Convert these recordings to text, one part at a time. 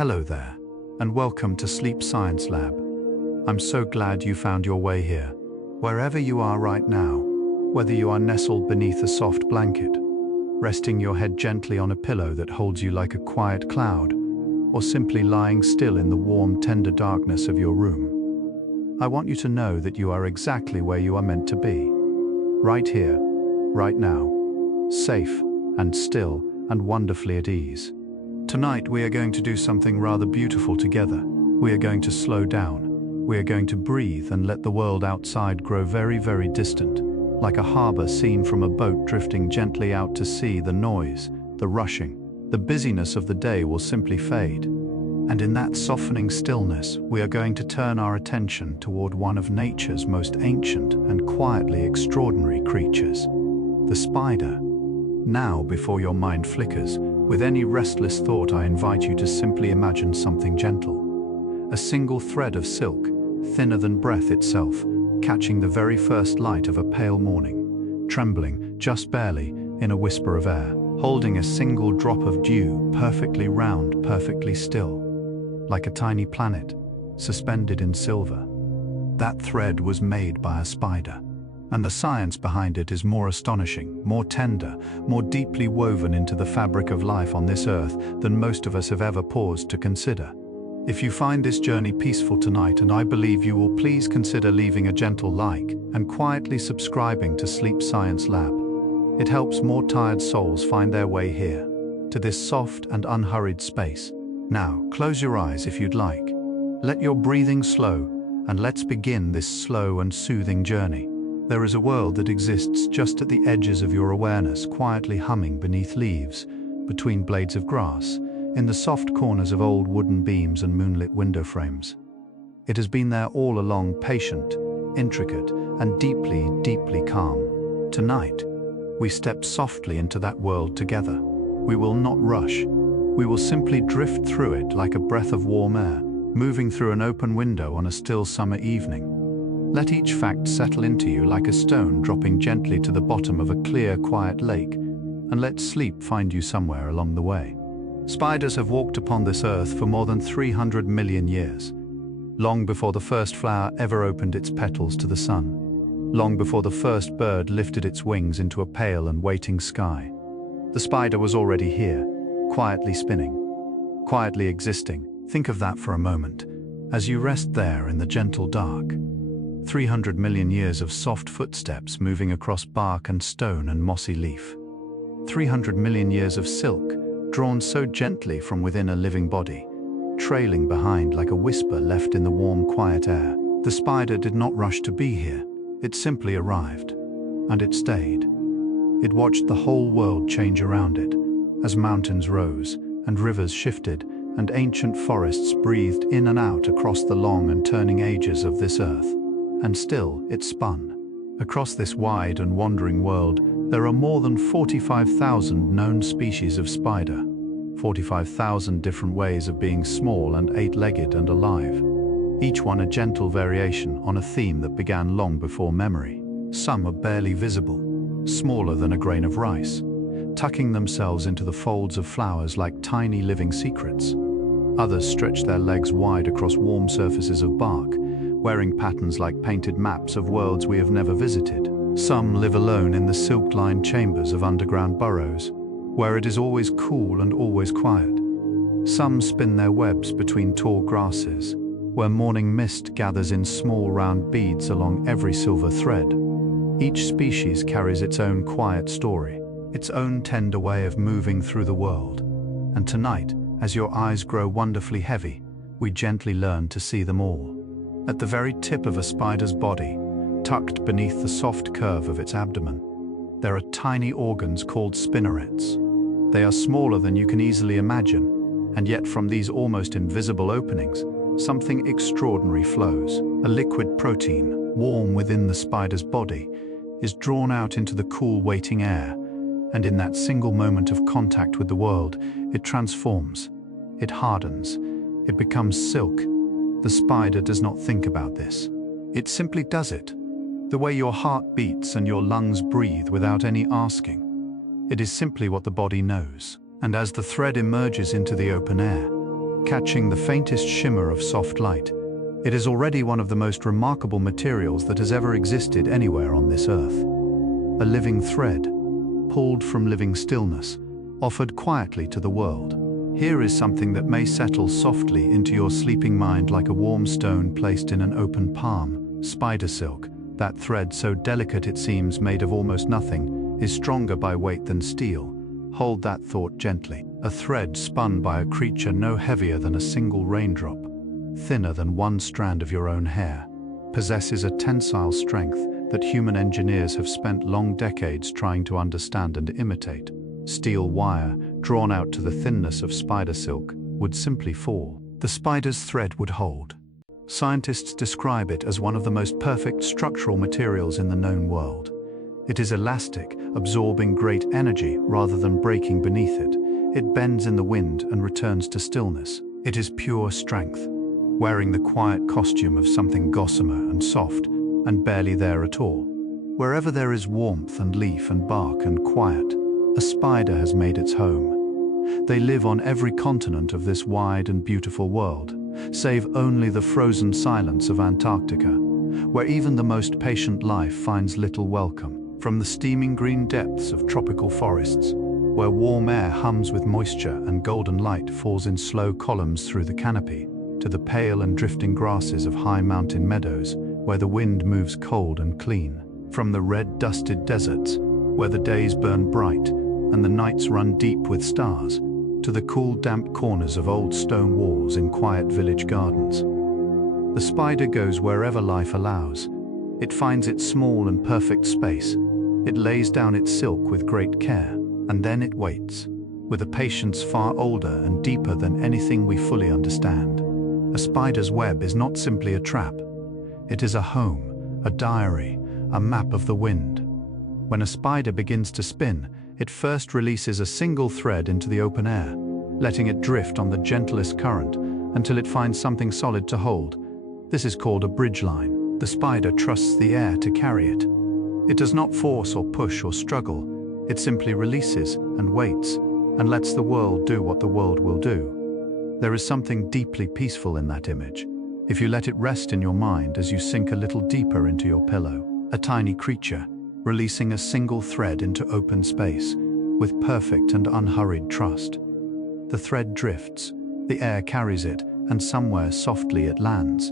Hello there, and welcome to Sleep Science Lab. I'm so glad you found your way here. Wherever you are right now, whether you are nestled beneath a soft blanket, resting your head gently on a pillow that holds you like a quiet cloud, or simply lying still in the warm, tender darkness of your room, I want you to know that you are exactly where you are meant to be. Right here, right now, safe and still and wonderfully at ease. Tonight we are going to do something rather beautiful together. We are going to slow down. We are going to breathe and let the world outside grow very, very distant, like a harbor seen from a boat drifting gently out to sea. The noise, the rushing, the busyness of the day will simply fade. And in that softening stillness, we are going to turn our attention toward one of nature's most ancient and quietly extraordinary creatures, the spider. Now, before your mind flickers, with any restless thought, I invite you to simply imagine something gentle. A single thread of silk, thinner than breath itself, catching the very first light of a pale morning, trembling, just barely, in a whisper of air, holding a single drop of dew, perfectly round, perfectly still, like a tiny planet, suspended in silver. That thread was made by a spider. And the science behind it is more astonishing, more tender, more deeply woven into the fabric of life on this earth than most of us have ever paused to consider. If you find this journey peaceful tonight, and I believe you will, please consider leaving a gentle like and quietly subscribing to Sleep Science Lab. It helps more tired souls find their way here, to this soft and unhurried space. Now, close your eyes if you'd like. Let your breathing slow, and let's begin this slow and soothing journey. There is a world that exists just at the edges of your awareness, quietly humming beneath leaves, between blades of grass, in the soft corners of old wooden beams and moonlit window frames. It has been there all along, patient, intricate, and deeply, deeply calm. Tonight, we step softly into that world together. We will not rush. We will simply drift through it like a breath of warm air, moving through an open window on a still summer evening. Let each fact settle into you like a stone dropping gently to the bottom of a clear, quiet lake, and let sleep find you somewhere along the way. Spiders have walked upon this earth for more than 300 million years, long before the first flower ever opened its petals to the sun, long before the first bird lifted its wings into a pale and waiting sky. The spider was already here, quietly spinning, quietly existing. Think of that for a moment, as you rest there in the gentle dark. 300 million years of soft footsteps moving across bark and stone and mossy leaf. 300 million years of silk, drawn so gently from within a living body, trailing behind like a whisper left in the warm, quiet air. The spider did not rush to be here. It simply arrived, and it stayed. It watched the whole world change around it, as mountains rose, and rivers shifted, and ancient forests breathed in and out across the long and turning ages of this earth. And still it spun. Across this wide and wandering world, there are more than 45,000 known species of spider, 45,000 different ways of being small and eight-legged and alive, each one a gentle variation on a theme that began long before memory. Some are barely visible, smaller than a grain of rice, tucking themselves into the folds of flowers like tiny living secrets. Others stretch their legs wide across warm surfaces of bark, wearing patterns like painted maps of worlds we have never visited. Some live alone in the silk-lined chambers of underground burrows, where it is always cool and always quiet. Some spin their webs between tall grasses, where morning mist gathers in small round beads along every silver thread. Each species carries its own quiet story, its own tender way of moving through the world. And tonight, as your eyes grow wonderfully heavy, we gently learn to see them all. At the very tip of a spider's body, tucked beneath the soft curve of its abdomen, there are tiny organs called spinnerets. They are smaller than you can easily imagine, and yet from these almost invisible openings, something extraordinary flows. A liquid protein, warm within the spider's body, is drawn out into the cool waiting air, and in that single moment of contact with the world, it transforms, it hardens, it becomes silk. The spider does not think about this. It simply does it, the way your heart beats and your lungs breathe without any asking. It is simply what the body knows. And as the thread emerges into the open air, catching the faintest shimmer of soft light. It is already one of the most remarkable materials that has ever existed anywhere on this earth. A living thread, pulled from living stillness, offered quietly to the world. Here is something that may settle softly into your sleeping mind like a warm stone placed in an open palm. Spider silk, that thread so delicate it seems made of almost nothing, is stronger by weight than steel. Hold that thought gently. A thread spun by a creature no heavier than a single raindrop, thinner than one strand of your own hair, possesses a tensile strength that human engineers have spent long decades trying to understand and imitate. Steel wire, drawn out to the thinness of spider silk, would simply fall. The spider's thread would hold. Scientists describe it as one of the most perfect structural materials in the known world. It is elastic, absorbing great energy rather than breaking beneath it. It bends in the wind and returns to stillness. It is pure strength, wearing the quiet costume of something gossamer and soft, and barely there at all. Wherever there is warmth and leaf and bark and quiet, a spider has made its home. They live on every continent of this wide and beautiful world, save only the frozen silence of Antarctica, where even the most patient life finds little welcome. From the steaming green depths of tropical forests, where warm air hums with moisture and golden light falls in slow columns through the canopy, to the pale and drifting grasses of high mountain meadows, where the wind moves cold and clean. From the red dusted deserts, where the days burn bright and the nights run deep with stars, to the cool damp corners of old stone walls in quiet village gardens. The spider goes wherever life allows. It finds its small and perfect space. It lays down its silk with great care, and then it waits, with a patience far older and deeper than anything we fully understand. A spider's web is not simply a trap. It is a home, a diary, a map of the wind. When a spider begins to spin, it first releases a single thread into the open air, letting it drift on the gentlest current until it finds something solid to hold. This is called a bridge line. The spider trusts the air to carry it. It does not force or push or struggle. It simply releases and waits and lets the world do what the world will do. There is something deeply peaceful in that image, if you let it rest in your mind as you sink a little deeper into your pillow. A tiny creature, releasing a single thread into open space, with perfect and unhurried trust. The thread drifts, the air carries it, and somewhere softly it lands,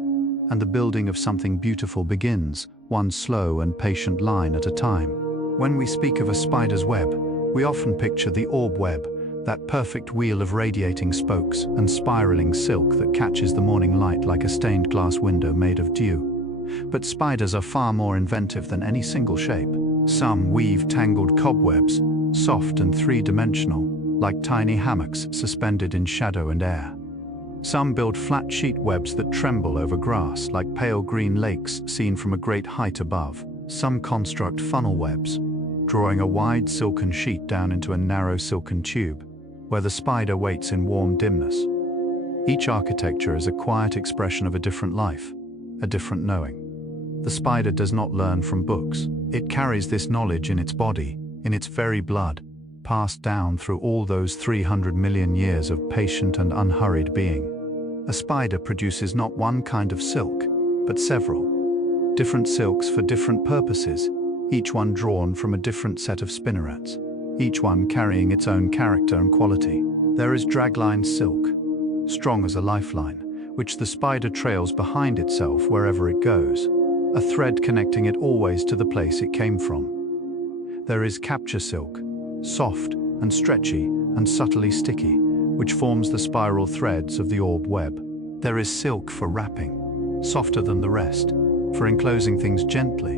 and the building of something beautiful begins, one slow and patient line at a time. When we speak of a spider's web, we often picture the orb web, that perfect wheel of radiating spokes and spiraling silk that catches the morning light like a stained glass window made of dew. But spiders are far more inventive than any single shape. Some weave tangled cobwebs, soft and three-dimensional, like tiny hammocks suspended in shadow and air. Some build flat sheet webs that tremble over grass like pale green lakes seen from a great height above. Some construct funnel webs, drawing a wide silken sheet down into a narrow silken tube, where the spider waits in warm dimness. Each architecture is a quiet expression of a different life, a different knowing. The spider does not learn from books. It carries this knowledge in its body, in its very blood, passed down through all those 300 million years of patient and unhurried being. A spider produces not one kind of silk, but several. Different silks for different purposes, each one drawn from a different set of spinnerets, each one carrying its own character and quality. There is dragline silk, strong as a lifeline, which the spider trails behind itself wherever it goes, a thread connecting it always to the place it came from. There is capture silk, soft and stretchy and subtly sticky, which forms the spiral threads of the orb web. There is silk for wrapping, softer than the rest, for enclosing things gently.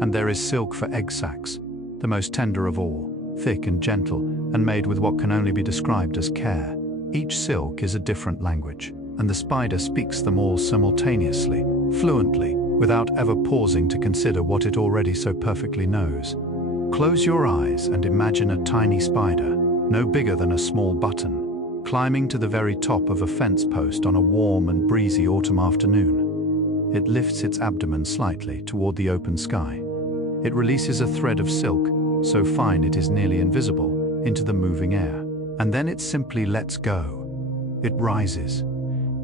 And there is silk for egg sacs, the most tender of all, thick and gentle, and made with what can only be described as care. Each silk is a different language, and the spider speaks them all simultaneously, fluently, without ever pausing to consider what it already so perfectly knows. Close your eyes and imagine a tiny spider, no bigger than a small button, climbing to the very top of a fence post on a warm and breezy autumn afternoon. It lifts its abdomen slightly toward the open sky. It releases a thread of silk, so fine it is nearly invisible, into the moving air. And then it simply lets go. It rises,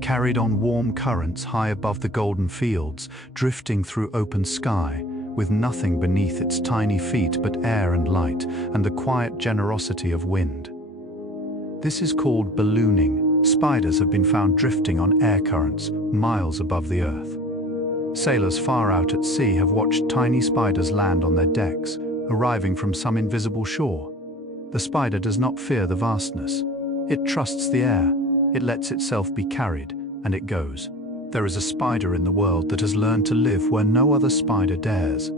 carried on warm currents high above the golden fields, drifting through open sky, with nothing beneath its tiny feet but air and light and the quiet generosity of wind. This is called ballooning. Spiders have been found drifting on air currents miles above the earth. Sailors far out at sea have watched tiny spiders land on their decks, arriving from some invisible shore. The spider does not fear the vastness. It trusts the air, it lets itself be carried, and it goes. There is a spider in the world that has learned to live where no other spider dares.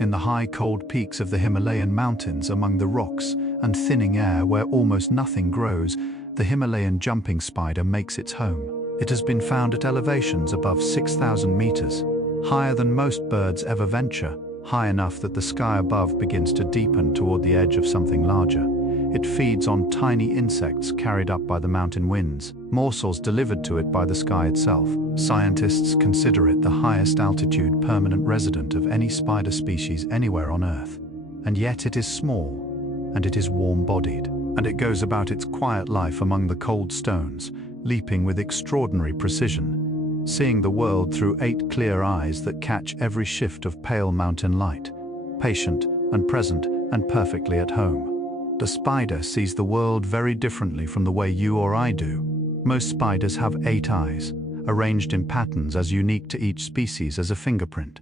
In the high cold peaks of the Himalayan mountains, among the rocks and thinning air where almost nothing grows, the Himalayan jumping spider makes its home. It has been found at elevations above 6,000 meters, higher than most birds ever venture, high enough that the sky above begins to deepen toward the edge of something larger. It feeds on tiny insects carried up by the mountain winds, morsels delivered to it by the sky itself. Scientists consider it the highest altitude permanent resident of any spider species anywhere on Earth. And yet it is small, and it is warm-bodied, and it goes about its quiet life among the cold stones, leaping with extraordinary precision, seeing the world through 8 clear eyes that catch every shift of pale mountain light, patient and present and perfectly at home. The spider sees the world very differently from the way you or I do. Most spiders have 8 eyes, arranged in patterns as unique to each species as a fingerprint.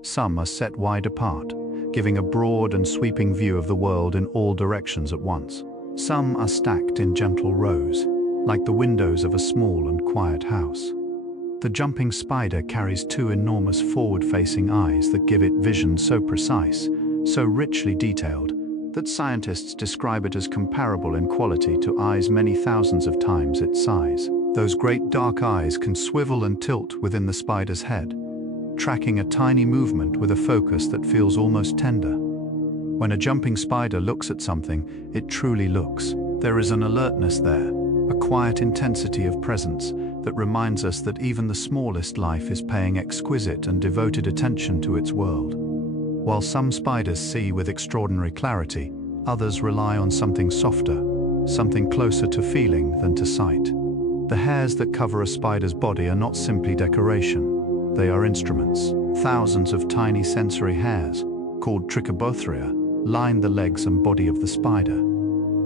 Some are set wide apart, giving a broad and sweeping view of the world in all directions at once. Some are stacked in gentle rows, like the windows of a small and quiet house. The jumping spider carries 2 enormous forward-facing eyes that give it vision so precise, so richly detailed, that scientists describe it as comparable in quality to eyes many thousands of times its size. Those great dark eyes can swivel and tilt within the spider's head, tracking a tiny movement with a focus that feels almost tender. When a jumping spider looks at something, it truly looks. There is an alertness there, a quiet intensity of presence that reminds us that even the smallest life is paying exquisite and devoted attention to its world. While some spiders see with extraordinary clarity, others rely on something softer, something closer to feeling than to sight. The hairs that cover a spider's body are not simply decoration, they are instruments. Thousands of tiny sensory hairs, called trichobothria, line the legs and body of the spider,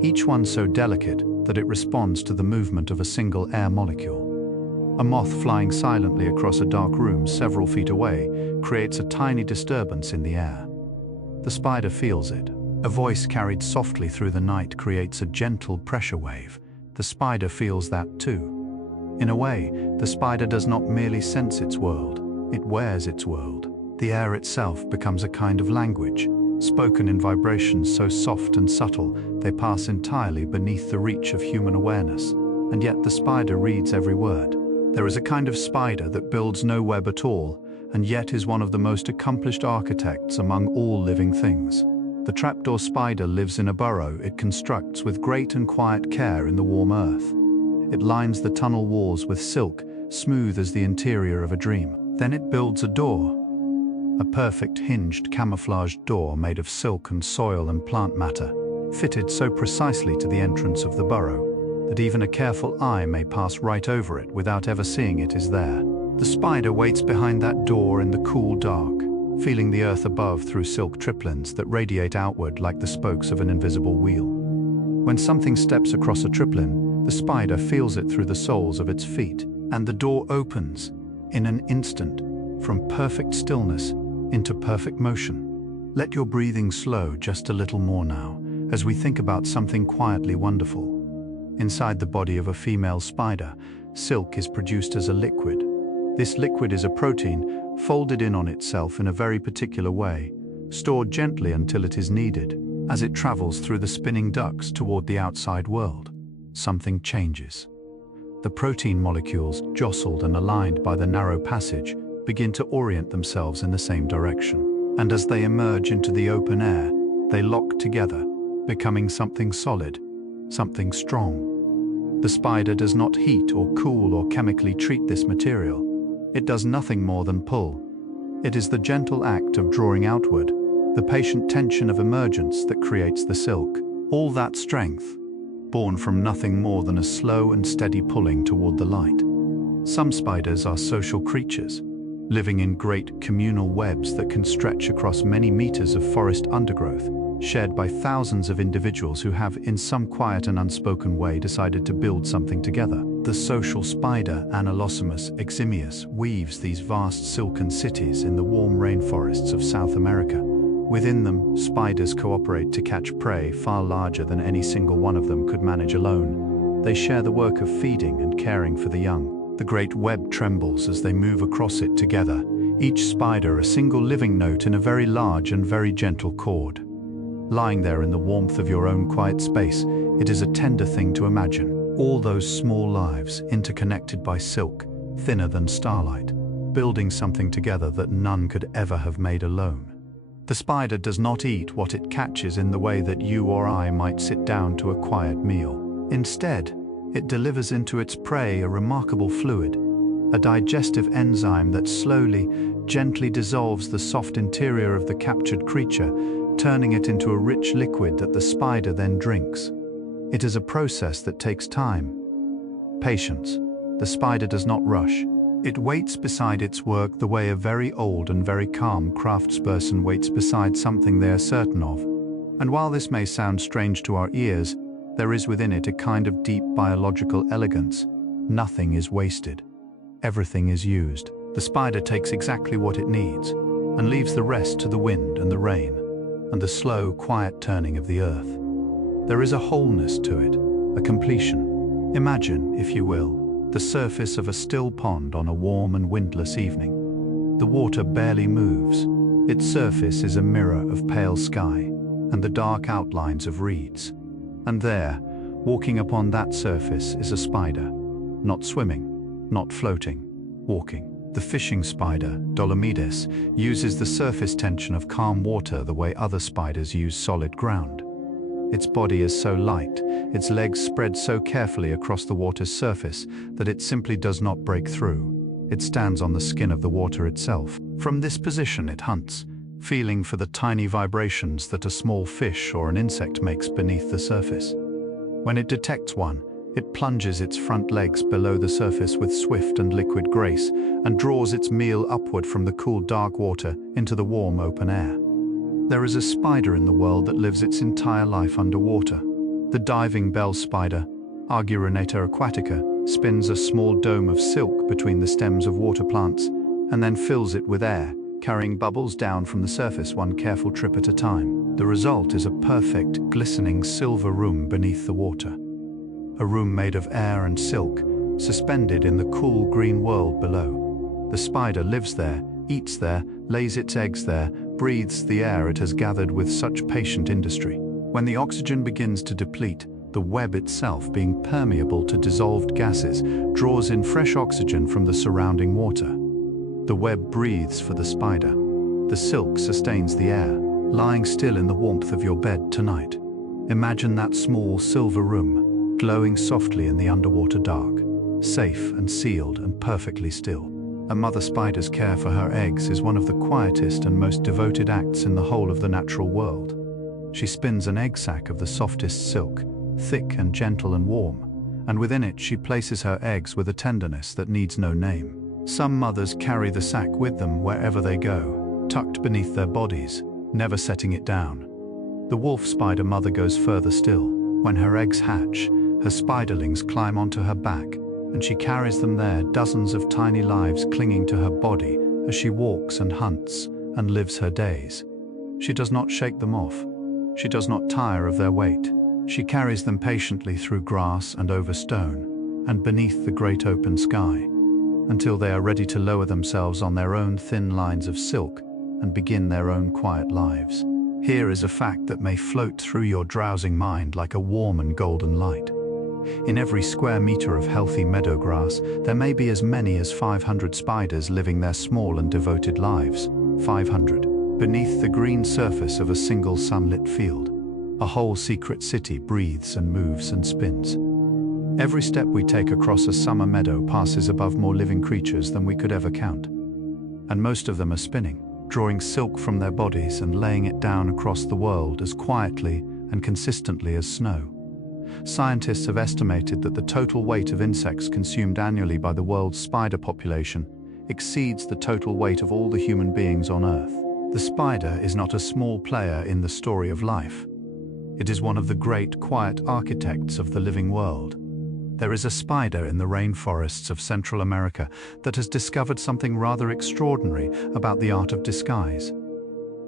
each one so delicate that it responds to the movement of a single air molecule. A moth flying silently across a dark room several feet away creates a tiny disturbance in the air. The spider feels it. A voice carried softly through the night creates a gentle pressure wave. The spider feels that too. In a way, the spider does not merely sense its world, it wears its world. The air itself becomes a kind of language, spoken in vibrations so soft and subtle they pass entirely beneath the reach of human awareness, and yet the spider reads every word. There is a kind of spider that builds no web at all, and yet is one of the most accomplished architects among all living things. The trapdoor spider lives in a burrow it constructs with great and quiet care in the warm earth. It lines the tunnel walls with silk, smooth as the interior of a dream. Then it builds a door, a perfect hinged camouflage door made of silk and soil and plant matter, fitted so precisely to the entrance of the burrow that even a careful eye may pass right over it without ever seeing it is there. The spider waits behind that door in the cool dark, feeling the earth above through silk triplins that radiate outward like the spokes of an invisible wheel. When something steps across a triplin, the spider feels it through the soles of its feet, and the door opens, in an instant, from perfect stillness into perfect motion. Let your breathing slow just a little more now, as we think about something quietly wonderful. Inside the body of a female spider, silk is produced as a liquid. This liquid is a protein folded in on itself in a very particular way, stored gently until it is needed. As it travels through the spinning ducts toward the outside world, something changes. The protein molecules, jostled and aligned by the narrow passage, begin to orient themselves in the same direction. And as they emerge into the open air, they lock together, becoming something solid, something strong. The spider does not heat or cool or chemically treat this material. It does nothing more than pull. It is the gentle act of drawing outward, the patient tension of emergence that creates the silk. All that strength, born from nothing more than a slow and steady pulling toward the light. Some spiders are social creatures, living in great communal webs that can stretch across many meters of forest undergrowth, shared by thousands of individuals who have, in some quiet and unspoken way, decided to build something together. The social spider, Anolosomus eximius, weaves these vast silken cities in the warm rainforests of South America. Within them, spiders cooperate to catch prey far larger than any single one of them could manage alone. They share the work of feeding and caring for the young. The great web trembles as they move across it together, each spider a single living note in a very large and very gentle chord. Lying there in the warmth of your own quiet space, it is a tender thing to imagine. All those small lives, interconnected by silk, thinner than starlight, building something together that none could ever have made alone. The spider does not eat what it catches in the way that you or I might sit down to a quiet meal. Instead, it delivers into its prey a remarkable fluid, a digestive enzyme that slowly, gently dissolves the soft interior of the captured creature, turning it into a rich liquid that the spider then drinks. It is a process that takes time. Patience. The spider does not rush. It waits beside its work the way a very old and very calm craftsperson waits beside something they are certain of. And while this may sound strange to our ears, there is within it a kind of deep biological elegance. Nothing is wasted. Everything is used. The spider takes exactly what it needs and leaves the rest to the wind and the rain and the slow, quiet turning of the earth. There is a wholeness to it, a completion. Imagine, if you will, the surface of a still pond on a warm and windless evening. The water barely moves. Its surface is a mirror of pale sky and the dark outlines of reeds. And there, walking upon that surface, is a spider, not swimming, not floating, walking. The fishing spider, Dolomides, uses the surface tension of calm water the way other spiders use solid ground. Its body is so light, its legs spread so carefully across the water's surface that it simply does not break through. It stands on the skin of the water itself. From this position it hunts, feeling for the tiny vibrations that a small fish or an insect makes beneath the surface. When it detects one, it plunges its front legs below the surface with swift and liquid grace and draws its meal upward from the cool dark water into the warm open air. There is a spider in the world that lives its entire life underwater. The diving bell spider, Argurinator aquatica, spins a small dome of silk between the stems of water plants and then fills it with air, carrying bubbles down from the surface one careful trip at a time. The result is a perfect, glistening silver room beneath the water. A room made of air and silk, suspended in the cool green world below. The spider lives there, eats there, lays its eggs there, breathes the air it has gathered with such patient industry. When the oxygen begins to deplete, the web itself, being permeable to dissolved gases, draws in fresh oxygen from the surrounding water. The web breathes for the spider. The silk sustains the air, lying still in the warmth of your bed tonight. Imagine that small silver room, glowing softly in the underwater dark, safe and sealed and perfectly still. A mother spider's care for her eggs is one of the quietest and most devoted acts in the whole of the natural world. She spins an egg sac of the softest silk, thick and gentle and warm, and within it she places her eggs with a tenderness that needs no name. Some mothers carry the sac with them wherever they go, tucked beneath their bodies, never setting it down. The wolf spider mother goes further still. When her eggs hatch, her spiderlings climb onto her back, and she carries them there, dozens of tiny lives clinging to her body as she walks and hunts and lives her days. She does not shake them off. She does not tire of their weight. She carries them patiently through grass and over stone, and beneath the great open sky, until they are ready to lower themselves on their own thin lines of silk and begin their own quiet lives. Here is a fact that may float through your drowsing mind like a warm and golden light. In every square meter of healthy meadow grass, there may be as many as 500 spiders living their small and devoted lives. 500. Beneath the green surface of a single sunlit field, a whole secret city breathes and moves and spins. Every step we take across a summer meadow passes above more living creatures than we could ever count. And most of them are spinning, drawing silk from their bodies and laying it down across the world as quietly and consistently as snow. Scientists have estimated that the total weight of insects consumed annually by the world's spider population exceeds the total weight of all the human beings on Earth. The spider is not a small player in the story of life. It is one of the great, quiet architects of the living world. There is a spider in the rainforests of Central America that has discovered something rather extraordinary about the art of disguise.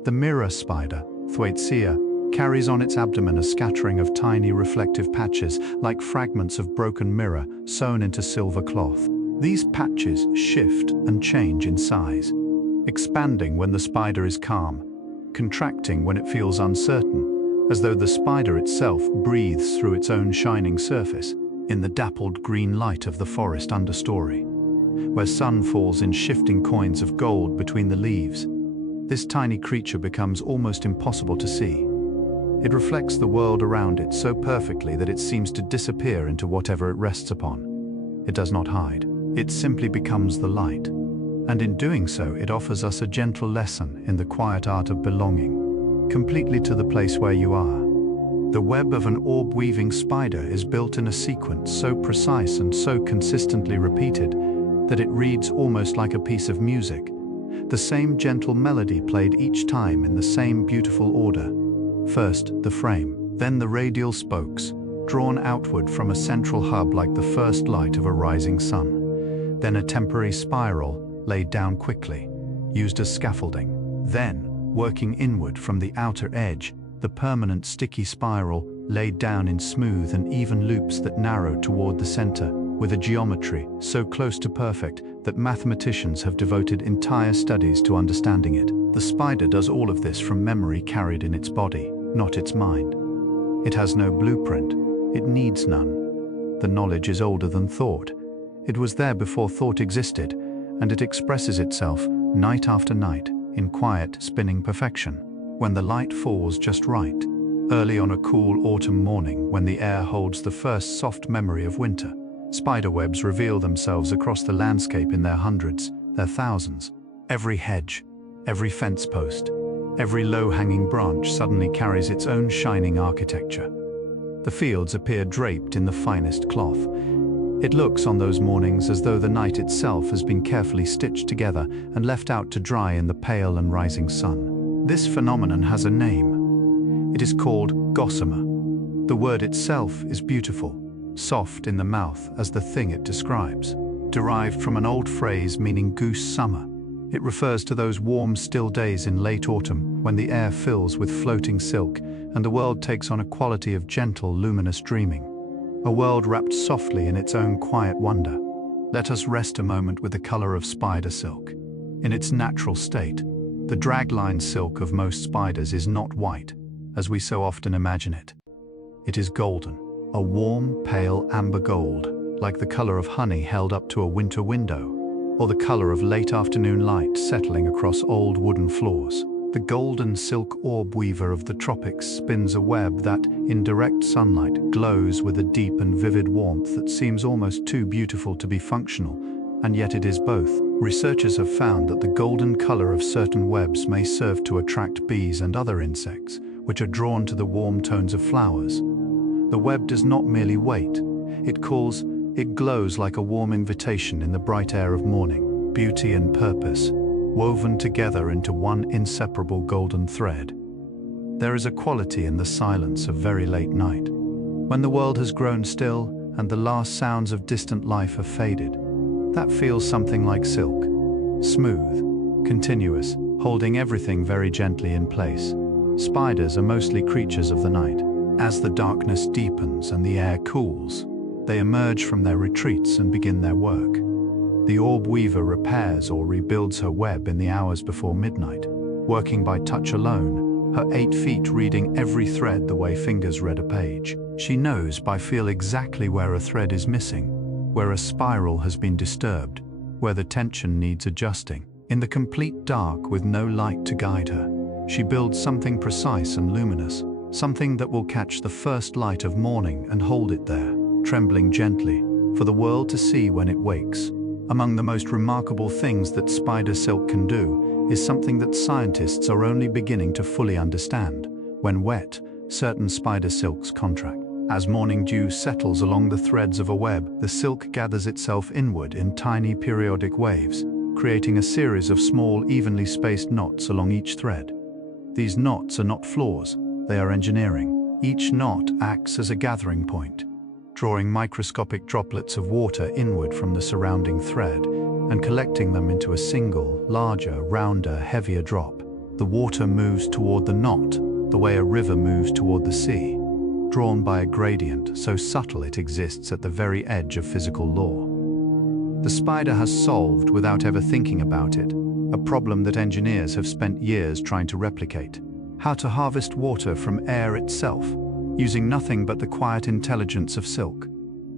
The mirror spider, Thwaitea, carries on its abdomen a scattering of tiny reflective patches like fragments of broken mirror sewn into silver cloth. These patches shift and change in size, expanding when the spider is calm, contracting when it feels uncertain, as though the spider itself breathes through its own shining surface in the dappled green light of the forest understory, where sun falls in shifting coins of gold between the leaves. This tiny creature becomes almost impossible to see. It reflects the world around it so perfectly that it seems to disappear into whatever it rests upon. It does not hide. It simply becomes the light. And in doing so, it offers us a gentle lesson in the quiet art of belonging, completely to the place where you are. The web of an orb-weaving spider is built in a sequence so precise and so consistently repeated that it reads almost like a piece of music. The same gentle melody played each time in the same beautiful order. First, the frame, then the radial spokes, drawn outward from a central hub like the first light of a rising sun. Then a temporary spiral, laid down quickly, used as scaffolding. Then, working inward from the outer edge, the permanent sticky spiral, laid down in smooth and even loops that narrow toward the center, with a geometry so close to perfect that mathematicians have devoted entire studies to understanding it. The spider does all of this from memory carried in its body, not its mind. It has no blueprint. It needs none. The knowledge is older than thought. It was there before thought existed, and it expresses itself, night after night, in quiet, spinning perfection, when the light falls just right, early on a cool autumn morning when the air holds the first soft memory of winter. Spiderwebs reveal themselves across the landscape in their hundreds, their thousands. Every hedge, every fence post, every low-hanging branch suddenly carries its own shining architecture. The fields appear draped in the finest cloth. It looks on those mornings as though the night itself has been carefully stitched together and left out to dry in the pale and rising sun. This phenomenon has a name. It is called gossamer. The word itself is beautiful, soft in the mouth as the thing it describes. Derived from an old phrase meaning goose summer, it refers to those warm, still days in late autumn when the air fills with floating silk and the world takes on a quality of gentle, luminous dreaming. A world wrapped softly in its own quiet wonder. Let us rest a moment with the color of spider silk. In its natural state, the dragline silk of most spiders is not white, as we so often imagine it. It is golden, a warm, pale amber gold, like the color of honey held up to a winter window, or the color of late afternoon light settling across old wooden floors. The golden silk orb weaver of the tropics spins a web that, in direct sunlight, glows with a deep and vivid warmth that seems almost too beautiful to be functional, and yet it is both. Researchers have found that the golden color of certain webs may serve to attract bees and other insects, which are drawn to the warm tones of flowers. The web does not merely wait. It glows like a warm invitation in the bright air of morning, beauty and purpose, woven together into one inseparable golden thread. There is a quality in the silence of very late night, when the world has grown still and the last sounds of distant life have faded, that feels something like silk, smooth, continuous, holding everything very gently in place. Spiders are mostly creatures of the night. As the darkness deepens and the air cools, they emerge from their retreats and begin their work. The orb weaver repairs or rebuilds her web in the hours before midnight, working by touch alone, her 8 feet reading every thread the way fingers read a page. She knows by feel exactly where a thread is missing, where a spiral has been disturbed, where the tension needs adjusting. In the complete dark with no light to guide her, she builds something precise and luminous, something that will catch the first light of morning and hold it there, trembling gently, for the world to see when it wakes. Among the most remarkable things that spider silk can do is something that scientists are only beginning to fully understand. When wet, certain spider silks contract. As morning dew settles along the threads of a web, the silk gathers itself inward in tiny periodic waves, creating a series of small, evenly spaced knots along each thread. These knots are not flaws, they are engineering. Each knot acts as a gathering point, drawing microscopic droplets of water inward from the surrounding thread and collecting them into a single, larger, rounder, heavier drop. The water moves toward the knot, the way a river moves toward the sea, drawn by a gradient so subtle it exists at the very edge of physical law. The spider has solved, without ever thinking about it, a problem that engineers have spent years trying to replicate: how to harvest water from air itself, using nothing but the quiet intelligence of silk.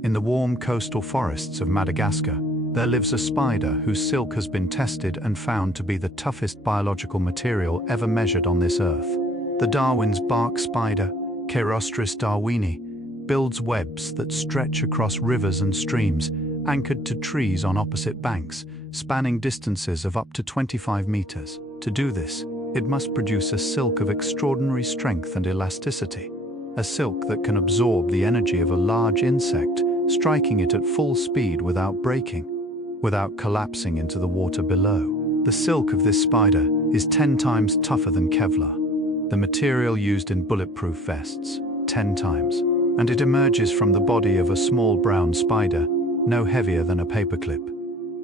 In the warm coastal forests of Madagascar, there lives a spider whose silk has been tested and found to be the toughest biological material ever measured on this earth. The Darwin's bark spider, Cairostris darwini, builds webs that stretch across rivers and streams, anchored to trees on opposite banks, spanning distances of up to 25 meters. To do this, it must produce a silk of extraordinary strength and elasticity, a silk that can absorb the energy of a large insect, striking it at full speed without breaking, without collapsing into the water below. The silk of this spider is 10 times tougher than Kevlar, the material used in bulletproof vests, 10 times, and it emerges from the body of a small brown spider, no heavier than a paperclip,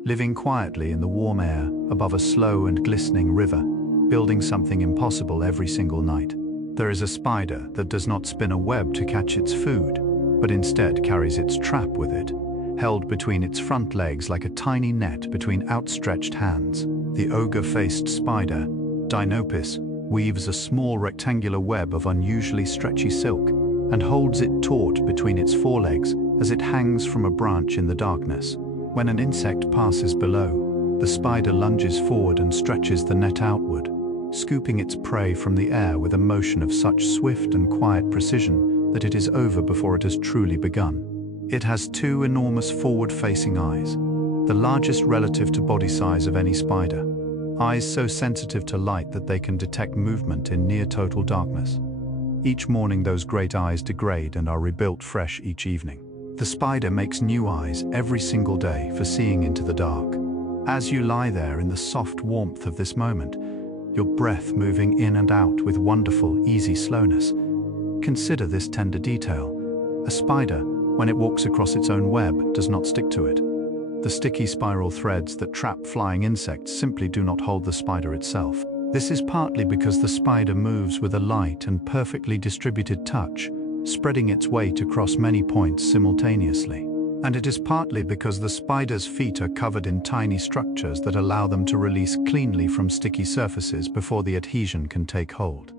living quietly in the warm air above a slow and glistening river, building something impossible every single night. There is a spider that does not spin a web to catch its food, but instead carries its trap with it, held between its front legs like a tiny net between outstretched hands. The ogre-faced spider, Dinopis, weaves a small rectangular web of unusually stretchy silk and holds it taut between its forelegs as it hangs from a branch in the darkness. When an insect passes below, the spider lunges forward and stretches the net outward, scooping its prey from the air with a motion of such swift and quiet precision that it is over before it has truly begun. It has 2 enormous forward-facing eyes, the largest relative to body size of any spider. Eyes so sensitive to light that they can detect movement in near-total darkness. Each morning those great eyes degrade and are rebuilt fresh each evening. The spider makes new eyes every single day for seeing into the dark. As you lie there in the soft warmth of this moment, your breath moving in and out with wonderful, easy slowness, consider this tender detail. A spider, when it walks across its own web, does not stick to it. The sticky spiral threads that trap flying insects simply do not hold the spider itself. This is partly because the spider moves with a light and perfectly distributed touch, spreading its weight across many points simultaneously. And it is partly because the spider's feet are covered in tiny structures that allow them to release cleanly from sticky surfaces before the adhesion can take hold.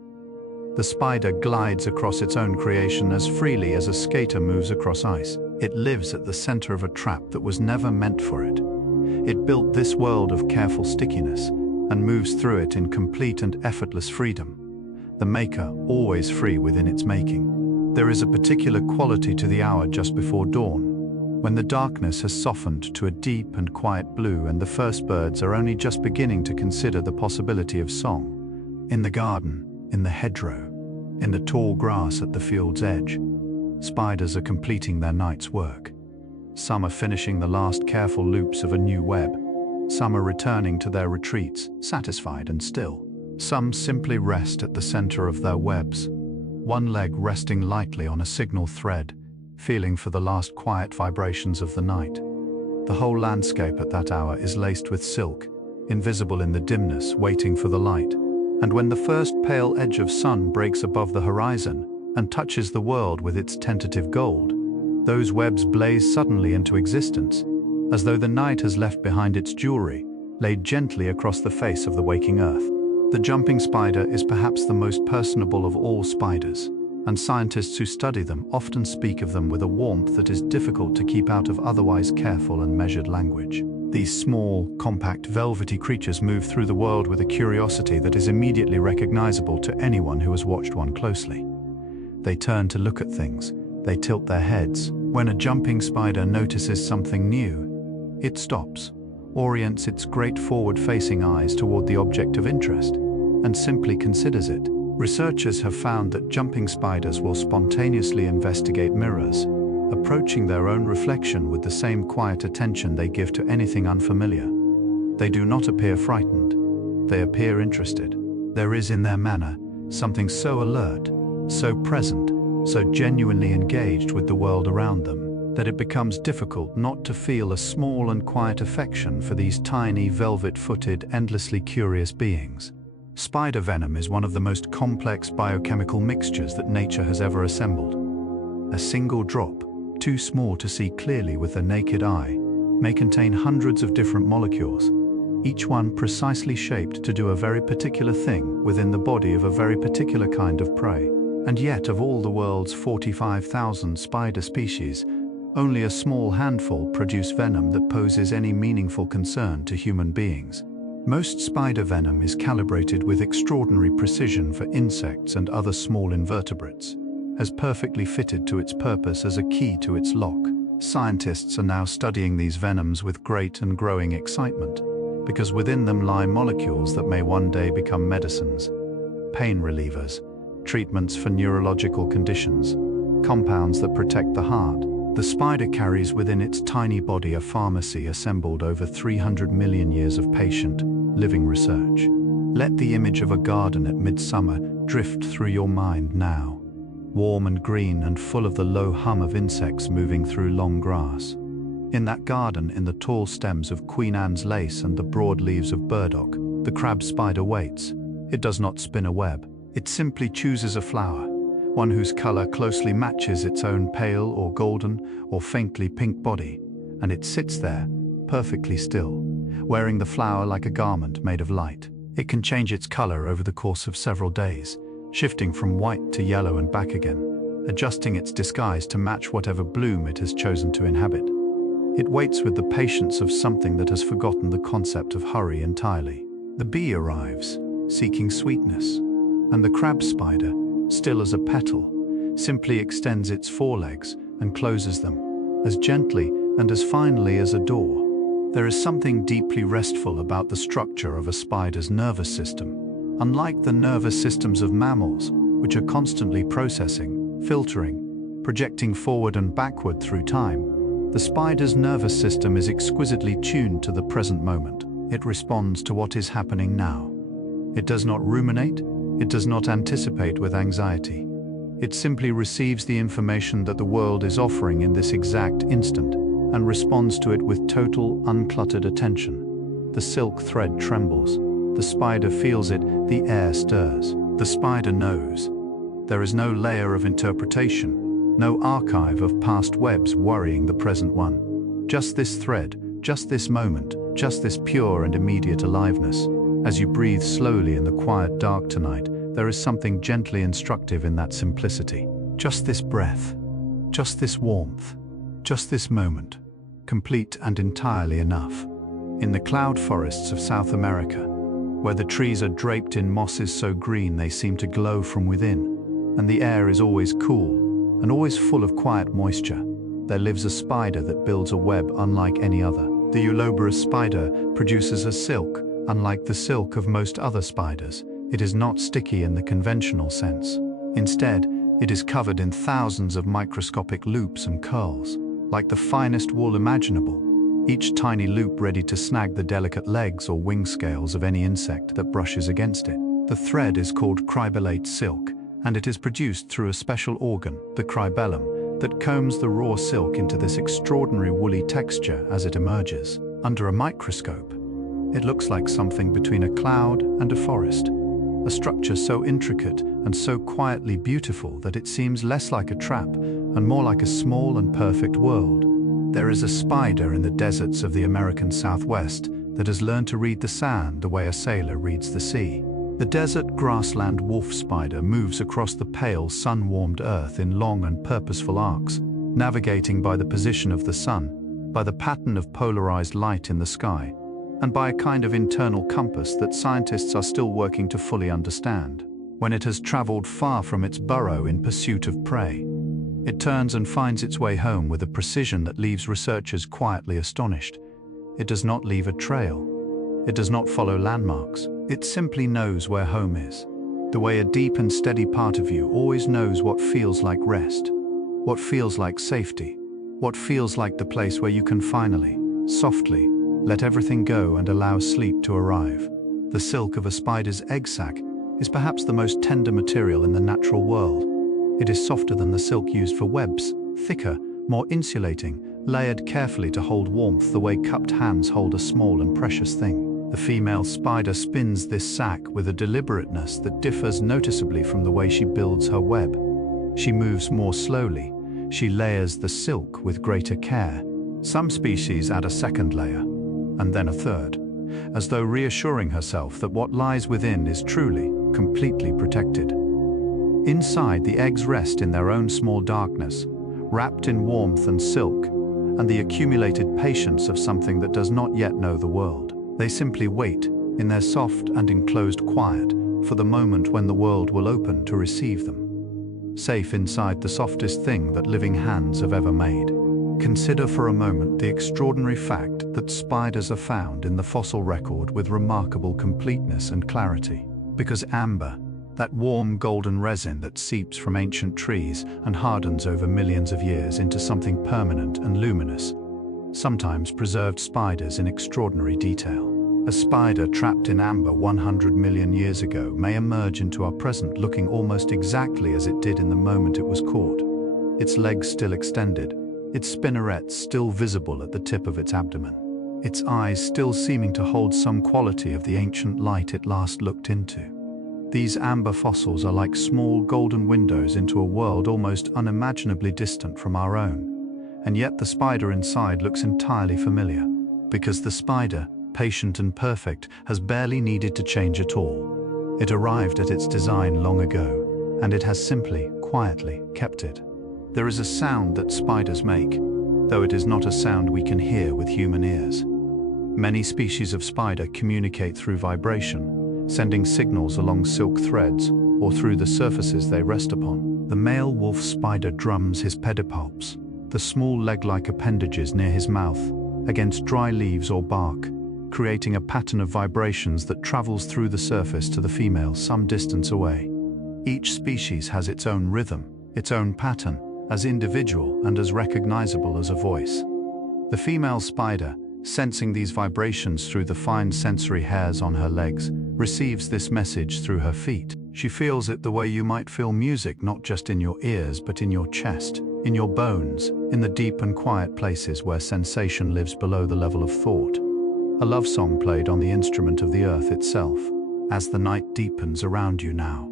The spider glides across its own creation as freely as a skater moves across ice. It lives at the center of a trap that was never meant for it. It built this world of careful stickiness and moves through it in complete and effortless freedom. The maker always free within its making. There is a particular quality to the hour just before dawn, when the darkness has softened to a deep and quiet blue and the first birds are only just beginning to consider the possibility of song. In the garden, in the hedgerow, in the tall grass at the field's edge, spiders are completing their night's work. Some are finishing the last careful loops of a new web. Some are returning to their retreats, satisfied and still. Some simply rest at the center of their webs, one leg resting lightly on a signal thread, feeling for the last quiet vibrations of the night. The whole landscape at that hour is laced with silk, invisible in the dimness, waiting for the light. And when the first pale edge of sun breaks above the horizon and touches the world with its tentative gold, those webs blaze suddenly into existence, as though the night has left behind its jewelry, laid gently across the face of the waking earth. The jumping spider is perhaps the most personable of all spiders, and scientists who study them often speak of them with a warmth that is difficult to keep out of otherwise careful and measured language. These small, compact, velvety creatures move through the world with a curiosity that is immediately recognizable to anyone who has watched one closely. They turn to look at things, they tilt their heads. When a jumping spider notices something new, it stops, orients its great forward-facing eyes toward the object of interest, and simply considers it. Researchers have found that jumping spiders will spontaneously investigate mirrors, approaching their own reflection with the same quiet attention they give to anything unfamiliar. They do not appear frightened. They appear interested. There is in their manner something so alert, so present, so genuinely engaged with the world around them, that it becomes difficult not to feel a small and quiet affection for these tiny, velvet-footed, endlessly curious beings. Spider venom is one of the most complex biochemical mixtures that nature has ever assembled. A single drop, too small to see clearly with the naked eye, may contain hundreds of different molecules, each one precisely shaped to do a very particular thing within the body of a very particular kind of prey. And yet, of all the world's 45,000 spider species, only a small handful produce venom that poses any meaningful concern to human beings. Most spider venom is calibrated with extraordinary precision for insects and other small invertebrates, as perfectly fitted to its purpose as a key to its lock. Scientists are now studying these venoms with great and growing excitement, because within them lie molecules that may one day become medicines, pain relievers, treatments for neurological conditions, compounds that protect the heart. The spider carries within its tiny body a pharmacy assembled over 300 million years of patient, living research. Let the image of a garden at midsummer drift through your mind now, warm and green and full of the low hum of insects moving through long grass. In that garden, in the tall stems of Queen Anne's lace and the broad leaves of burdock, the crab spider waits. It does not spin a web. It simply chooses a flower, one whose color closely matches its own pale or golden or faintly pink body, and it sits there, perfectly still, wearing the flower like a garment made of light. It can change its color over the course of several days, shifting from white to yellow and back again, adjusting its disguise to match whatever bloom it has chosen to inhabit. It waits with the patience of something that has forgotten the concept of hurry entirely. The bee arrives, seeking sweetness, and the crab spider, still as a petal, simply extends its forelegs and closes them, as gently and as finely as a door. There is something deeply restful about the structure of a spider's nervous system. Unlike the nervous systems of mammals, which are constantly processing, filtering, projecting forward and backward through time, the spider's nervous system is exquisitely tuned to the present moment. It responds to what is happening now. It does not ruminate. It does not anticipate with anxiety. It simply receives the information that the world is offering in this exact instant and responds to it with total, uncluttered attention. The silk thread trembles. The spider feels it. The air stirs. The spider knows. There is no layer of interpretation, no archive of past webs worrying the present one. Just this thread, just this moment, just this pure and immediate aliveness. As you breathe slowly in the quiet dark tonight, there is something gently instructive in that simplicity. Just this breath, just this warmth, just this moment, complete and entirely enough. In the cloud forests of South America, where the trees are draped in mosses so green they seem to glow from within, and the air is always cool and always full of quiet moisture, there lives a spider that builds a web unlike any other. The Uloborus spider produces a silk. Unlike the silk of most other spiders, it is not sticky in the conventional sense. Instead, it is covered in thousands of microscopic loops and curls, like the finest wool imaginable, each tiny loop ready to snag the delicate legs or wing scales of any insect that brushes against it. The thread is called cribellate silk, and it is produced through a special organ, the cribellum, that combs the raw silk into this extraordinary woolly texture as it emerges. Under a microscope, it looks like something between a cloud and a forest, a structure so intricate and so quietly beautiful that it seems less like a trap and more like a small and perfect world. There is a spider in the deserts of the American Southwest that has learned to read the sand the way a sailor reads the sea. The desert grassland wolf spider moves across the pale, sun-warmed earth in long and purposeful arcs, navigating by the position of the sun, by the pattern of polarized light in the sky, and by a kind of internal compass that scientists are still working to fully understand. When it has traveled far from its burrow in pursuit of prey, it turns and finds its way home with a precision that leaves researchers quietly astonished. It does not leave a trail. It does not follow landmarks. It simply knows where home is. The way a deep and steady part of you always knows what feels like rest, what feels like safety, what feels like the place where you can finally, softly, let everything go and allow sleep to arrive. The silk of a spider's egg sac is perhaps the most tender material in the natural world. It is softer than the silk used for webs, thicker, more insulating, layered carefully to hold warmth the way cupped hands hold a small and precious thing. The female spider spins this sac with a deliberateness that differs noticeably from the way she builds her web. She moves more slowly. She layers the silk with greater care. Some species add a second layer, and then a third, as though reassuring herself that what lies within is truly, completely protected. Inside, the eggs rest in their own small darkness, wrapped in warmth and silk, and the accumulated patience of something that does not yet know the world. They simply wait, in their soft and enclosed quiet, for the moment when the world will open to receive them. Safe inside the softest thing that living hands have ever made. Consider for a moment the extraordinary fact that spiders are found in the fossil record with remarkable completeness and clarity. Because amber, that warm golden resin that seeps from ancient trees and hardens over millions of years into something permanent and luminous, sometimes preserved spiders in extraordinary detail. A spider trapped in amber 100 million years ago may emerge into our present looking almost exactly as it did in the moment it was caught. Its legs still extended, its spinnerets still visible at the tip of its abdomen, its eyes still seeming to hold some quality of the ancient light it last looked into. These amber fossils are like small golden windows into a world almost unimaginably distant from our own. And yet the spider inside looks entirely familiar, because the spider, patient and perfect, has barely needed to change at all. It arrived at its design long ago, and it has simply, quietly, kept it. There is a sound that spiders make, though it is not a sound we can hear with human ears. Many species of spider communicate through vibration, sending signals along silk threads or through the surfaces they rest upon. The male wolf spider drums his pedipalps, the small leg-like appendages near his mouth, against dry leaves or bark, creating a pattern of vibrations that travels through the surface to the female some distance away. Each species has its own rhythm, its own pattern, as individual and as recognizable as a voice. The female spider, sensing these vibrations through the fine sensory hairs on her legs, receives this message through her feet. She feels it the way you might feel music not just in your ears but in your chest, in your bones, in the deep and quiet places where sensation lives below the level of thought. A love song played on the instrument of the earth itself, as the night deepens around you now,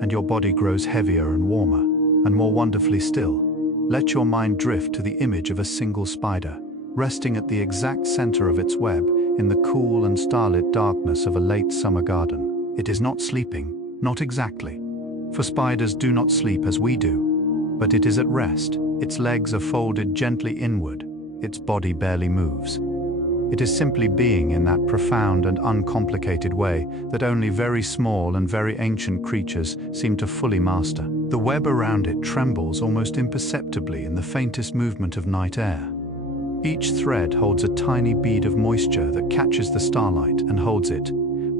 and your body grows heavier and warmer, and more wonderfully still. Let your mind drift to the image of a single spider, resting at the exact center of its web in the cool and starlit darkness of a late summer garden. It is not sleeping, not exactly, for spiders do not sleep as we do, but it is at rest. Its legs are folded gently inward, its body barely moves. It is simply being in that profound and uncomplicated way that only very small and very ancient creatures seem to fully master. The web around it trembles almost imperceptibly in the faintest movement of night air. Each thread holds a tiny bead of moisture that catches the starlight and holds it.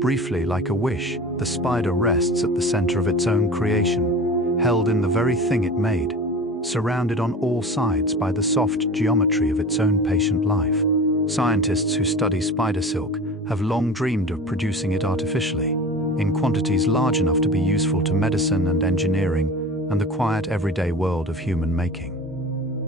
Briefly, like a wish, the spider rests at the center of its own creation, held in the very thing it made, surrounded on all sides by the soft geometry of its own patient life. Scientists who study spider silk have long dreamed of producing it artificially, in quantities large enough to be useful to medicine and engineering and the quiet everyday world of human making.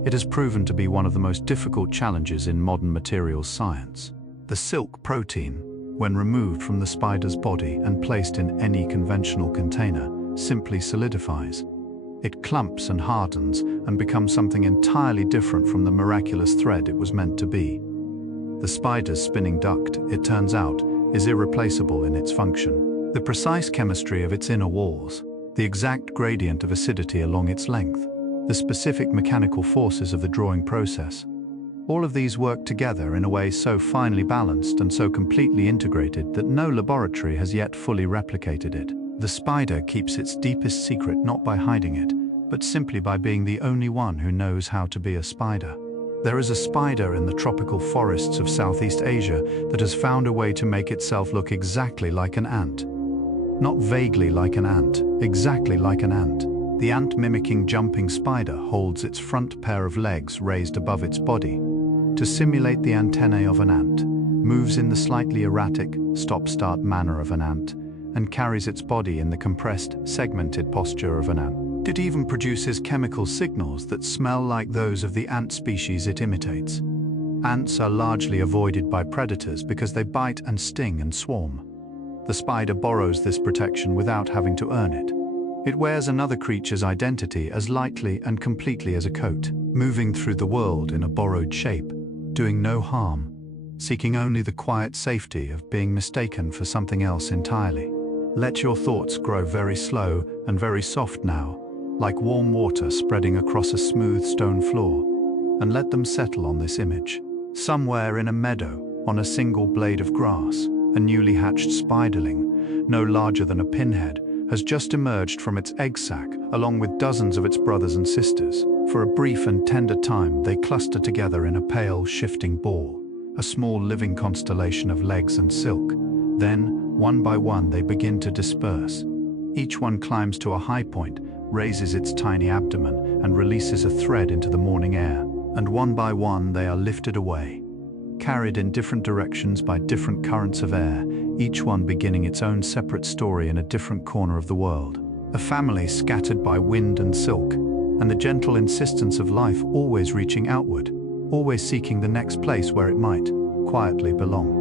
It has proven to be one of the most difficult challenges in modern materials science. The silk protein, when removed from the spider's body and placed in any conventional container, simply solidifies. It clumps and hardens and becomes something entirely different from the miraculous thread it was meant to be. The spider's spinning duct, it turns out, is irreplaceable in its function. The precise chemistry of its inner walls, the exact gradient of acidity along its length, the specific mechanical forces of the drawing process, all of these work together in a way so finely balanced and so completely integrated that no laboratory has yet fully replicated it. The spider keeps its deepest secret not by hiding it, but simply by being the only one who knows how to be a spider. There is a spider in the tropical forests of Southeast Asia that has found a way to make itself look exactly like an ant. Not vaguely like an ant, exactly like an ant. The ant-mimicking jumping spider holds its front pair of legs raised above its body to simulate the antennae of an ant, moves in the slightly erratic, stop-start manner of an ant, and carries its body in the compressed, segmented posture of an ant. It even produces chemical signals that smell like those of the ant species it imitates. Ants are largely avoided by predators because they bite and sting and swarm. The spider borrows this protection without having to earn it. It wears another creature's identity as lightly and completely as a coat, moving through the world in a borrowed shape, doing no harm, seeking only the quiet safety of being mistaken for something else entirely. Let your thoughts grow very slow and very soft now, like warm water spreading across a smooth stone floor, and let them settle on this image. Somewhere in a meadow, on a single blade of grass, a newly hatched spiderling, no larger than a pinhead, has just emerged from its egg sac, along with dozens of its brothers and sisters. For a brief and tender time, they cluster together in a pale, shifting ball, a small living constellation of legs and silk. Then, one by one, they begin to disperse. Each one climbs to a high point, raises its tiny abdomen, and releases a thread into the morning air. And one by one, they are lifted away, carried in different directions by different currents of air, each one beginning its own separate story in a different corner of the world. A family scattered by wind and silk, and the gentle insistence of life always reaching outward, always seeking the next place where it might quietly belong.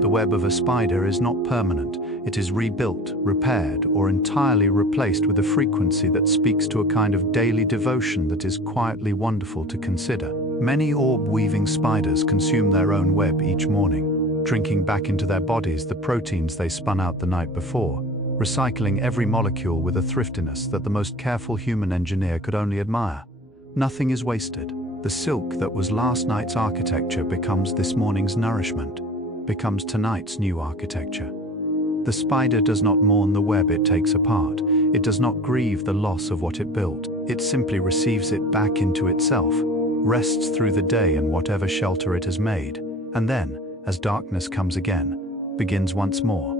The web of a spider is not permanent. It is rebuilt, repaired, or entirely replaced with a frequency that speaks to a kind of daily devotion that is quietly wonderful to consider. Many orb-weaving spiders consume their own web each morning, drinking back into their bodies the proteins they spun out the night before, recycling every molecule with a thriftiness that the most careful human engineer could only admire. Nothing is wasted. The silk that was last night's architecture becomes this morning's nourishment, becomes tonight's new architecture. The spider does not mourn the web it takes apart. It does not grieve the loss of what it built. It simply receives it back into itself, rests through the day in whatever shelter it has made, and then, as darkness comes again, begins once more,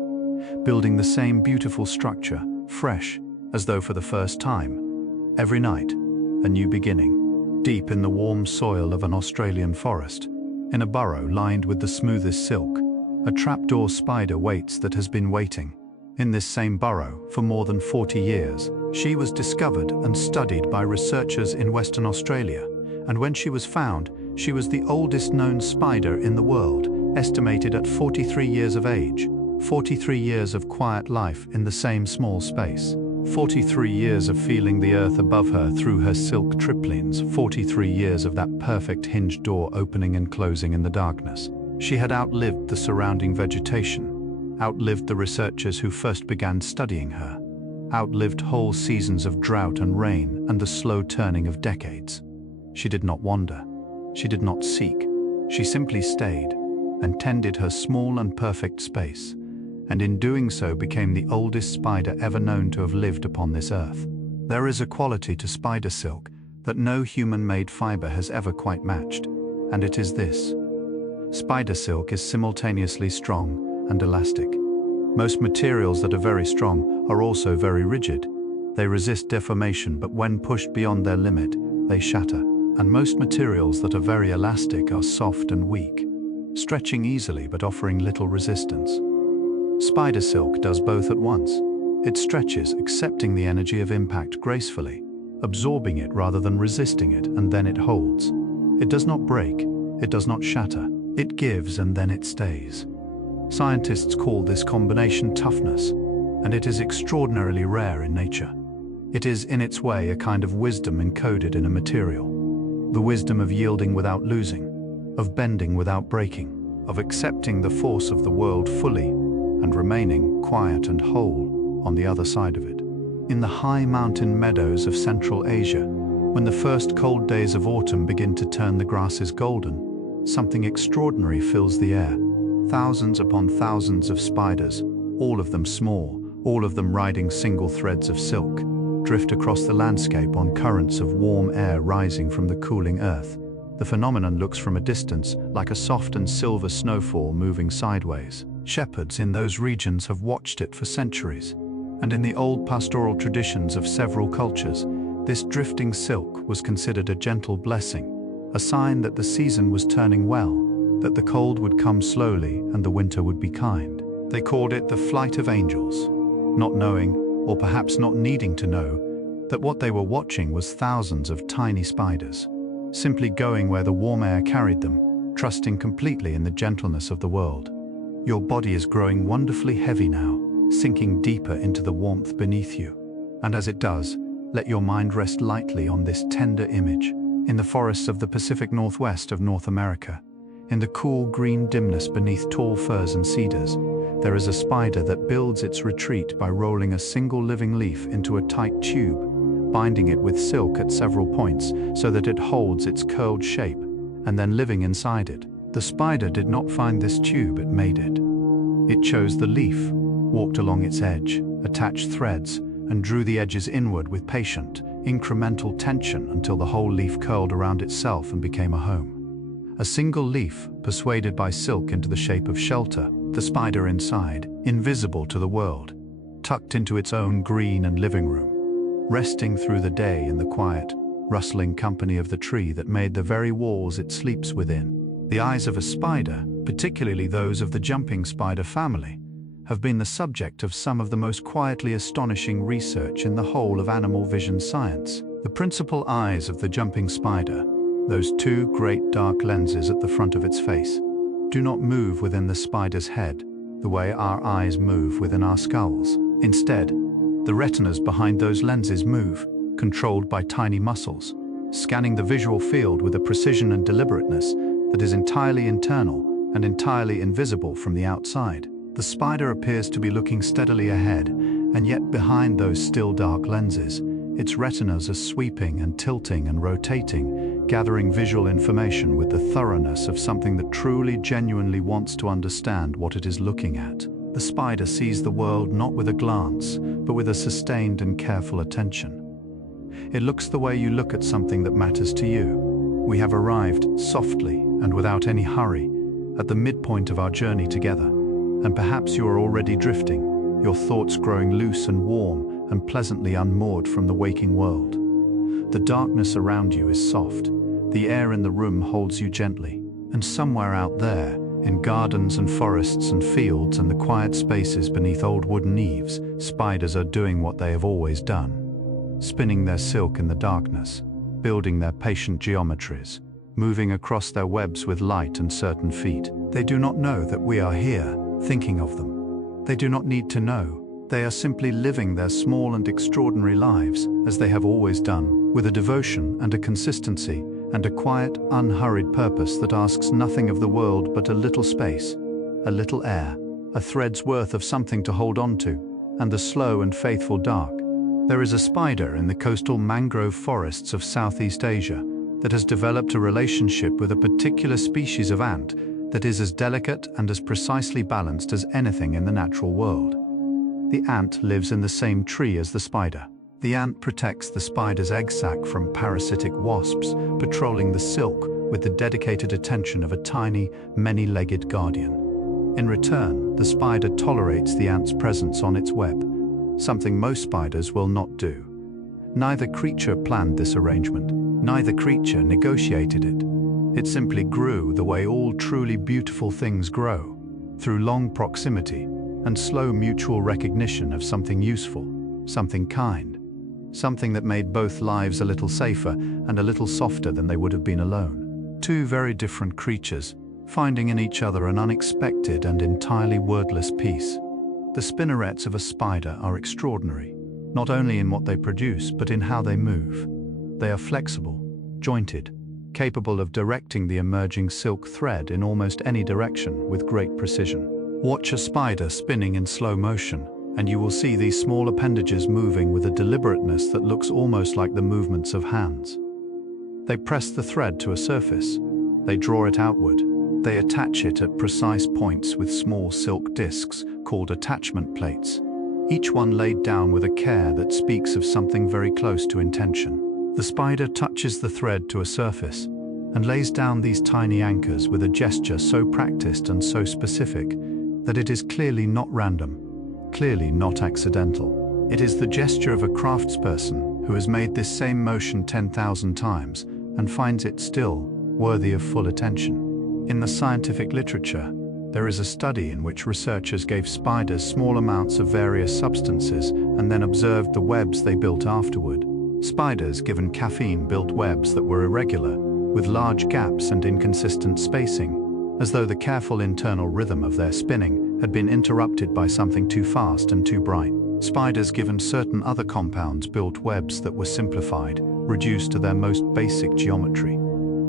building the same beautiful structure, fresh, as though for the first time. Every night, a new beginning, deep in the warm soil of an Australian forest, in a burrow lined with the smoothest silk, a trapdoor spider waits that has been waiting. In this same burrow, for more than 40 years, she was discovered and studied by researchers in Western Australia, and when she was found, she was the oldest known spider in the world, estimated at 43 years of age, 43 years of quiet life in the same small space, 43 years of feeling the earth above her through her silk triplines, 43 years of that perfect hinged door opening and closing in the darkness. She had outlived the surrounding vegetation, outlived the researchers who first began studying her, outlived whole seasons of drought and rain and the slow turning of decades. She did not wander. She did not seek. She simply stayed and tended her small and perfect space, and in doing so became the oldest spider ever known to have lived upon this earth. There is a quality to spider silk that no human-made fiber has ever quite matched, and it is this. Spider silk is simultaneously strong and elastic. Most materials that are very strong are also very rigid. They resist deformation, but when pushed beyond their limit, they shatter. And most materials that are very elastic are soft and weak, stretching easily but offering little resistance. Spider silk does both at once. It stretches, accepting the energy of impact gracefully, absorbing it rather than resisting it, and then it holds. It does not break, it does not shatter, it gives and then it stays. Scientists call this combination toughness, and it is extraordinarily rare in nature. It is, in its way, a kind of wisdom encoded in a material. The wisdom of yielding without losing, of bending without breaking, of accepting the force of the world fully and remaining quiet and whole on the other side of it. In the high mountain meadows of Central Asia, when the first cold days of autumn begin to turn the grasses golden, something extraordinary fills the air. Thousands upon thousands of spiders, all of them small, all of them riding single threads of silk, drift across the landscape on currents of warm air rising from the cooling earth. The phenomenon looks from a distance like a soft and silver snowfall moving sideways. Shepherds in those regions have watched it for centuries, and in the old pastoral traditions of several cultures, this drifting silk was considered a gentle blessing, a sign that the season was turning well, that the cold would come slowly and the winter would be kind. They called it the flight of angels, not knowing, or perhaps not needing to know, that what they were watching was thousands of tiny spiders, simply going where the warm air carried them, trusting completely in the gentleness of the world. Your body is growing wonderfully heavy now, sinking deeper into the warmth beneath you. And as it does, let your mind rest lightly on this tender image. In the forests of the Pacific Northwest of North America, in the cool green dimness beneath tall firs and cedars, there is a spider that builds its retreat by rolling a single living leaf into a tight tube, binding it with silk at several points so that it holds its curled shape, and then living inside it. The spider did not find this tube, it made it. It chose the leaf, walked along its edge, attached threads, and drew the edges inward with patient, incremental tension until the whole leaf curled around itself and became a home. A single leaf, persuaded by silk into the shape of shelter, the spider inside, invisible to the world, tucked into its own green and living room, resting through the day in the quiet, rustling company of the tree that made the very walls it sleeps within. The eyes of a spider, particularly those of the jumping spider family, have been the subject of some of the most quietly astonishing research in the whole of animal vision science. The principal eyes of the jumping spider, those two great dark lenses at the front of its face, do not move within the spider's head the way our eyes move within our skulls. Instead, the retinas behind those lenses move, controlled by tiny muscles, scanning the visual field with a precision and deliberateness that is entirely internal and entirely invisible from the outside. The spider appears to be looking steadily ahead, and yet behind those still dark lenses, its retinas are sweeping and tilting and rotating, gathering visual information with the thoroughness of something that truly, genuinely wants to understand what it is looking at. The spider sees the world not with a glance, but with a sustained and careful attention. It looks the way you look at something that matters to you. We have arrived, softly and without any hurry, at the midpoint of our journey together. And perhaps you are already drifting, your thoughts growing loose and warm and pleasantly unmoored from the waking world. The darkness around you is soft, the air in the room holds you gently, and somewhere out there, in gardens and forests and fields and the quiet spaces beneath old wooden eaves, spiders are doing what they have always done, spinning their silk in the darkness, building their patient geometries, moving across their webs with light and certain feet. They do not know that we are here, thinking of them. They do not need to know. They are simply living their small and extraordinary lives, as they have always done, with a devotion and a consistency and a quiet, unhurried purpose that asks nothing of the world but a little space, a little air, a thread's worth of something to hold on to, and the slow and faithful dark. There is a spider in the coastal mangrove forests of Southeast Asia that has developed a relationship with a particular species of ant that is as delicate and as precisely balanced as anything in the natural world. The ant lives in the same tree as the spider. The ant protects the spider's egg sac from parasitic wasps, patrolling the silk with the dedicated attention of a tiny, many-legged guardian. In return, the spider tolerates the ant's presence on its web, something most spiders will not do. Neither creature planned this arrangement. Neither creature negotiated it. It simply grew the way all truly beautiful things grow, through long proximity and slow mutual recognition of something useful, something kind, something that made both lives a little safer and a little softer than they would have been alone. Two very different creatures, finding in each other an unexpected and entirely wordless peace. The spinnerets of a spider are extraordinary, not only in what they produce, but in how they move. They are flexible, jointed, capable of directing the emerging silk thread in almost any direction with great precision. Watch a spider spinning in slow motion, and you will see these small appendages moving with a deliberateness that looks almost like the movements of hands. They press the thread to a surface. They draw it outward. They attach it at precise points with small silk discs called attachment plates, each one laid down with a care that speaks of something very close to intention. The spider touches the thread to a surface and lays down these tiny anchors with a gesture so practiced and so specific that it is clearly not random, clearly not accidental. It is the gesture of a craftsperson who has made this same motion 10,000 times and finds it still worthy of full attention. In the scientific literature, there is a study in which researchers gave spiders small amounts of various substances and then observed the webs they built afterward. Spiders given caffeine built webs that were irregular, with large gaps and inconsistent spacing, as though the careful internal rhythm of their spinning had been interrupted by something too fast and too bright. Spiders given certain other compounds built webs that were simplified, reduced to their most basic geometry.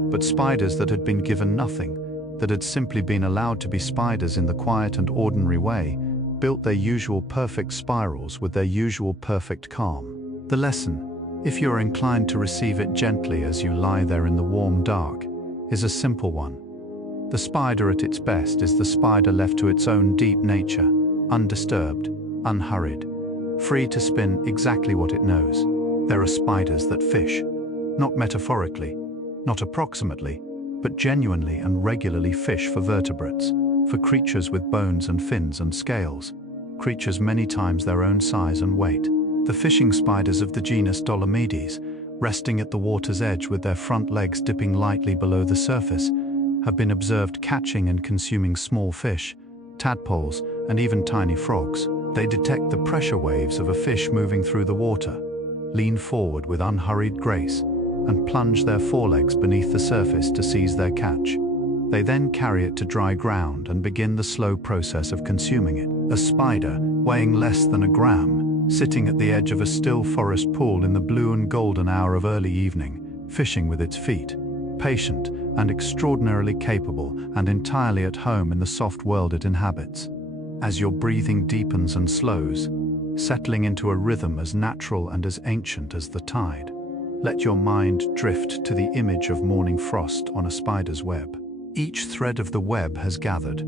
But spiders that had been given nothing, that had simply been allowed to be spiders in the quiet and ordinary way, built their usual perfect spirals with their usual perfect calm. The lesson, if you are inclined to receive it gently as you lie there in the warm dark, is a simple one. The spider at its best is the spider left to its own deep nature, undisturbed, unhurried, free to spin exactly what it knows. There are spiders that fish, not metaphorically, not approximately, but genuinely and regularly fish for vertebrates, for creatures with bones and fins and scales, creatures many times their own size and weight. The fishing spiders of the genus Dolomedes, resting at the water's edge with their front legs dipping lightly below the surface, have been observed catching and consuming small fish, tadpoles, and even tiny frogs. They detect the pressure waves of a fish moving through the water, lean forward with unhurried grace, and plunge their forelegs beneath the surface to seize their catch. They then carry it to dry ground and begin the slow process of consuming it. A spider, weighing less than a gram, sitting at the edge of a still forest pool in the blue and golden hour of early evening, fishing with its feet, patient and extraordinarily capable and entirely at home in the soft world it inhabits. As your breathing deepens and slows, settling into a rhythm as natural and as ancient as the tide, let your mind drift to the image of morning frost on a spider's web. Each thread of the web has gathered,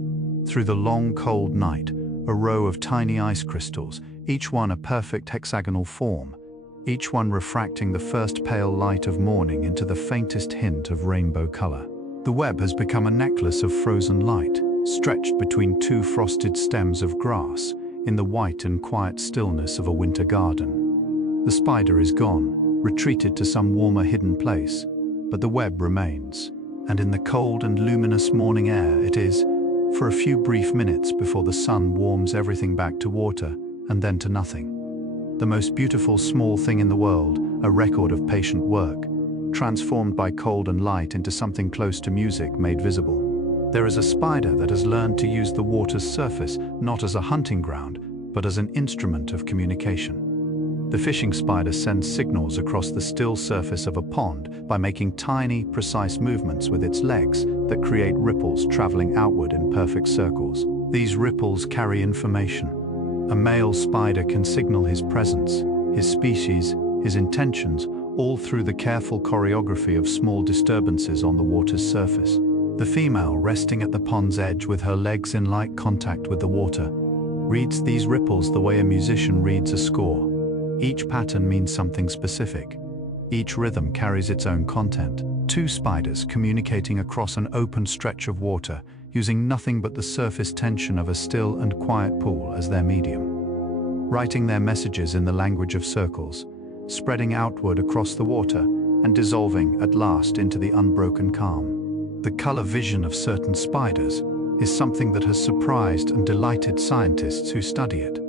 through the long cold night, a row of tiny ice crystals, each one a perfect hexagonal form, each one refracting the first pale light of morning into the faintest hint of rainbow color. The web has become a necklace of frozen light, stretched between two frosted stems of grass, in the white and quiet stillness of a winter garden. The spider is gone, retreated to some warmer hidden place, but the web remains, and in the cold and luminous morning air it is, for a few brief minutes before the sun warms everything back to water and then to nothing. The most beautiful small thing in the world, a record of patient work, transformed by cold and light into something close to music made visible. There is a spider that has learned to use the water's surface not as a hunting ground, but as an instrument of communication. The fishing spider sends signals across the still surface of a pond by making tiny, precise movements with its legs that create ripples traveling outward in perfect circles. These ripples carry information. A male spider can signal his presence, his species, his intentions, all through the careful choreography of small disturbances on the water's surface. The female, resting at the pond's edge with her legs in light contact with the water, reads these ripples the way a musician reads a score. Each pattern means something specific. Each rhythm carries its own content. Two spiders communicating across an open stretch of water, using nothing but the surface tension of a still and quiet pool as their medium. Writing their messages in the language of circles, spreading outward across the water and dissolving at last into the unbroken calm. The color vision of certain spiders is something that has surprised and delighted scientists who study it.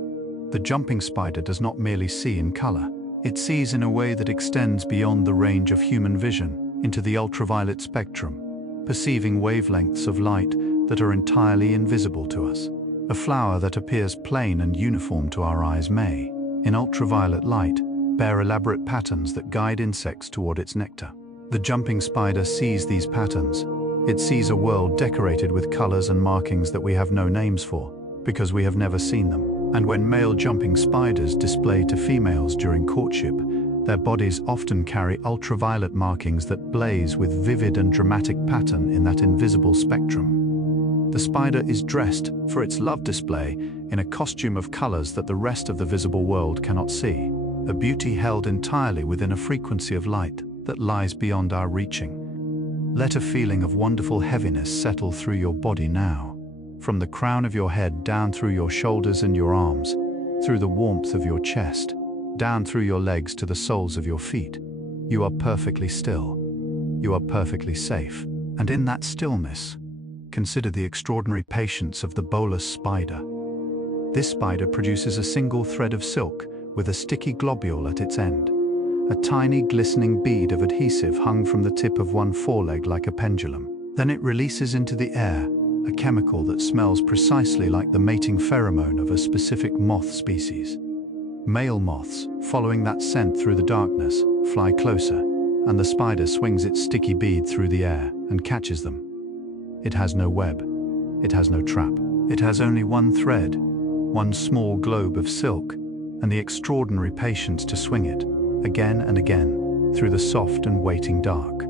The jumping spider does not merely see in color. It sees in a way that extends beyond the range of human vision into the ultraviolet spectrum, perceiving wavelengths of light that are entirely invisible to us. A flower that appears plain and uniform to our eyes may, in ultraviolet light, bear elaborate patterns that guide insects toward its nectar. The jumping spider sees these patterns. It sees a world decorated with colors and markings that we have no names for, because we have never seen them. And when male jumping spiders display to females during courtship, their bodies often carry ultraviolet markings that blaze with vivid and dramatic pattern in that invisible spectrum. The spider is dressed, for its love display, in a costume of colors that the rest of the visible world cannot see, a beauty held entirely within a frequency of light that lies beyond our reaching. Let a feeling of wonderful heaviness settle through your body now. From the crown of your head down through your shoulders and your arms, through the warmth of your chest, down through your legs to the soles of your feet, you are perfectly still. You are perfectly safe. And in that stillness, consider the extraordinary patience of the bolus spider. This spider produces a single thread of silk with a sticky globule at its end, a tiny glistening bead of adhesive hung from the tip of one foreleg like a pendulum. Then it releases into the air a chemical that smells precisely like the mating pheromone of a specific moth species. Male moths, following that scent through the darkness, fly closer, and the spider swings its sticky bead through the air and catches them. It has no web. It has no trap. It has only one thread, one small globe of silk, and the extraordinary patience to swing it, again and again, through the soft and waiting dark.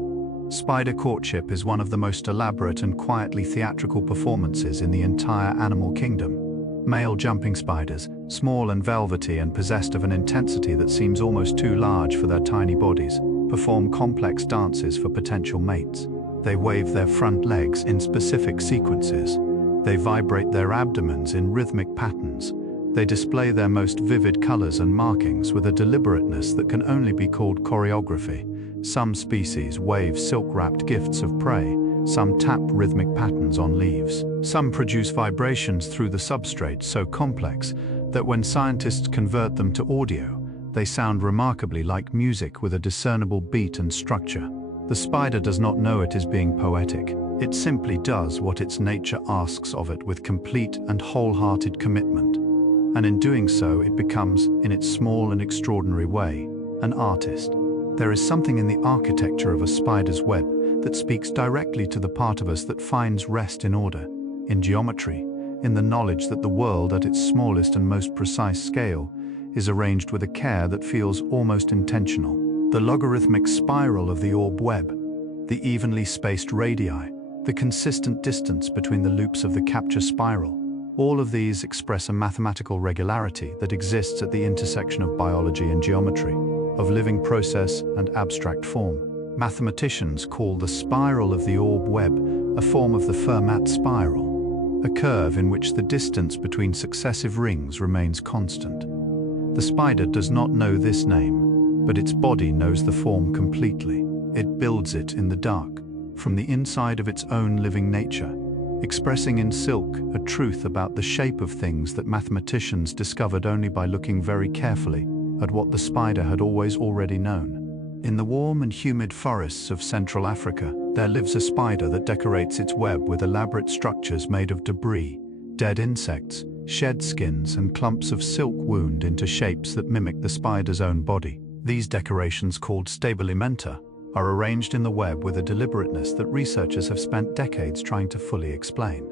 Spider courtship is one of the most elaborate and quietly theatrical performances in the entire animal kingdom. Male jumping spiders, small and velvety and possessed of an intensity that seems almost too large for their tiny bodies, perform complex dances for potential mates. They wave their front legs in specific sequences. They vibrate their abdomens in rhythmic patterns. They display their most vivid colors and markings with a deliberateness that can only be called choreography. Some species wave silk-wrapped gifts of prey. Some tap rhythmic patterns on leaves. Some produce vibrations through the substrate so complex that when scientists convert them to audio, they sound remarkably like music with a discernible beat and structure. The spider does not know it is being poetic. It simply does what its nature asks of it with complete and wholehearted commitment. And in doing so, it becomes, in its small and extraordinary way, an artist. There is something in the architecture of a spider's web that speaks directly to the part of us that finds rest in order, in geometry, in the knowledge that the world at its smallest and most precise scale is arranged with a care that feels almost intentional. The logarithmic spiral of the orb web, the evenly spaced radii, the consistent distance between the loops of the capture spiral, all of these express a mathematical regularity that exists at the intersection of biology and geometry, of living process and abstract form. Mathematicians call the spiral of the orb web a form of the Fermat spiral, a curve in which the distance between successive rings remains constant. The spider does not know this name, but its body knows the form completely. It builds it in the dark, from the inside of its own living nature, expressing in silk a truth about the shape of things that mathematicians discovered only by looking very carefully at what the spider had already known. In the warm and humid forests of Central Africa, there lives a spider that decorates its web with elaborate structures made of debris, dead insects, shed skins, and clumps of silk wound into shapes that mimic the spider's own body. These decorations, called stabilimenta, are arranged in the web with a deliberateness that researchers have spent decades trying to fully explain.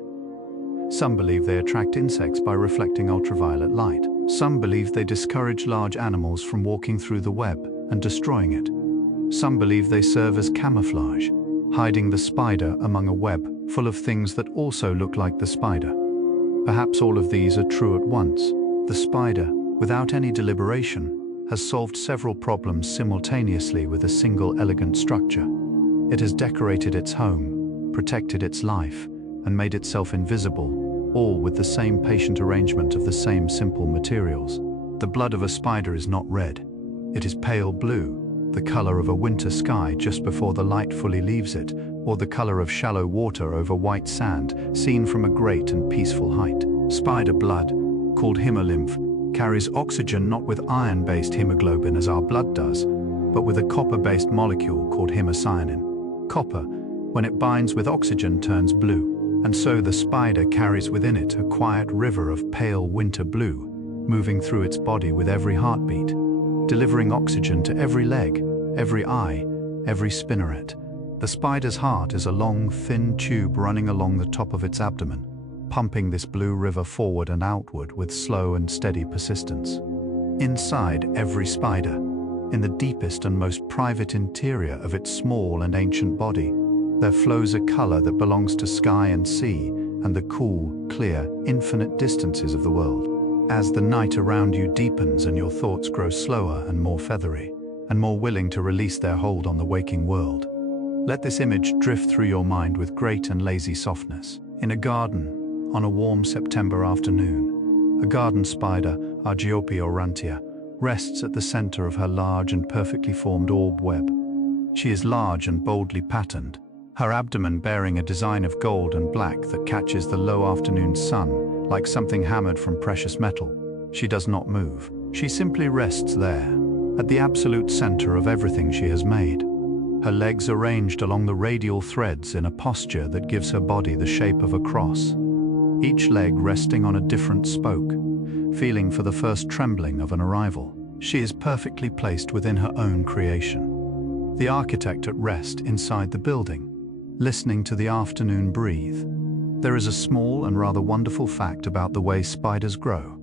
Some believe they attract insects by reflecting ultraviolet light. Some believe they discourage large animals from walking through the web and destroying it. Some believe they serve as camouflage, hiding the spider among a web full of things that also look like the spider. Perhaps all of these are true at once. The spider, without any deliberation, has solved several problems simultaneously with a single elegant structure. It has decorated its home, protected its life, and made itself invisible, all with the same patient arrangement of the same simple materials. The blood of a spider is not red. It is pale blue, the color of a winter sky just before the light fully leaves it, or the color of shallow water over white sand seen from a great and peaceful height. Spider blood, called hemolymph, carries oxygen not with iron-based hemoglobin as our blood does, but with a copper-based molecule called hemocyanin. Copper, when it binds with oxygen, turns blue, and so the spider carries within it a quiet river of pale winter blue, moving through its body with every heartbeat, delivering oxygen to every leg, every eye, every spinneret. The spider's heart is a long, thin tube running along the top of its abdomen, pumping this blue river forward and outward with slow and steady persistence. Inside every spider, in the deepest and most private interior of its small and ancient body, there flows a color that belongs to sky and sea and the cool, clear, infinite distances of the world. As the night around you deepens and your thoughts grow slower and more feathery, and more willing to release their hold on the waking world, let this image drift through your mind with great and lazy softness. In a garden, On a warm September afternoon, a garden spider, Argiope aurantia, rests at the center of her large and perfectly formed orb web. She is large and boldly patterned, her abdomen bearing a design of gold and black that catches the low afternoon sun like something hammered from precious metal. She does not move. She simply rests there, at the absolute center of everything she has made. Her legs arranged along the radial threads in a posture that gives her body the shape of a cross, each leg resting on a different spoke, feeling for the first trembling of an arrival. She is perfectly placed within her own creation. The architect at rest inside the building, listening to the afternoon breathe. There is a small and rather wonderful fact about the way spiders grow.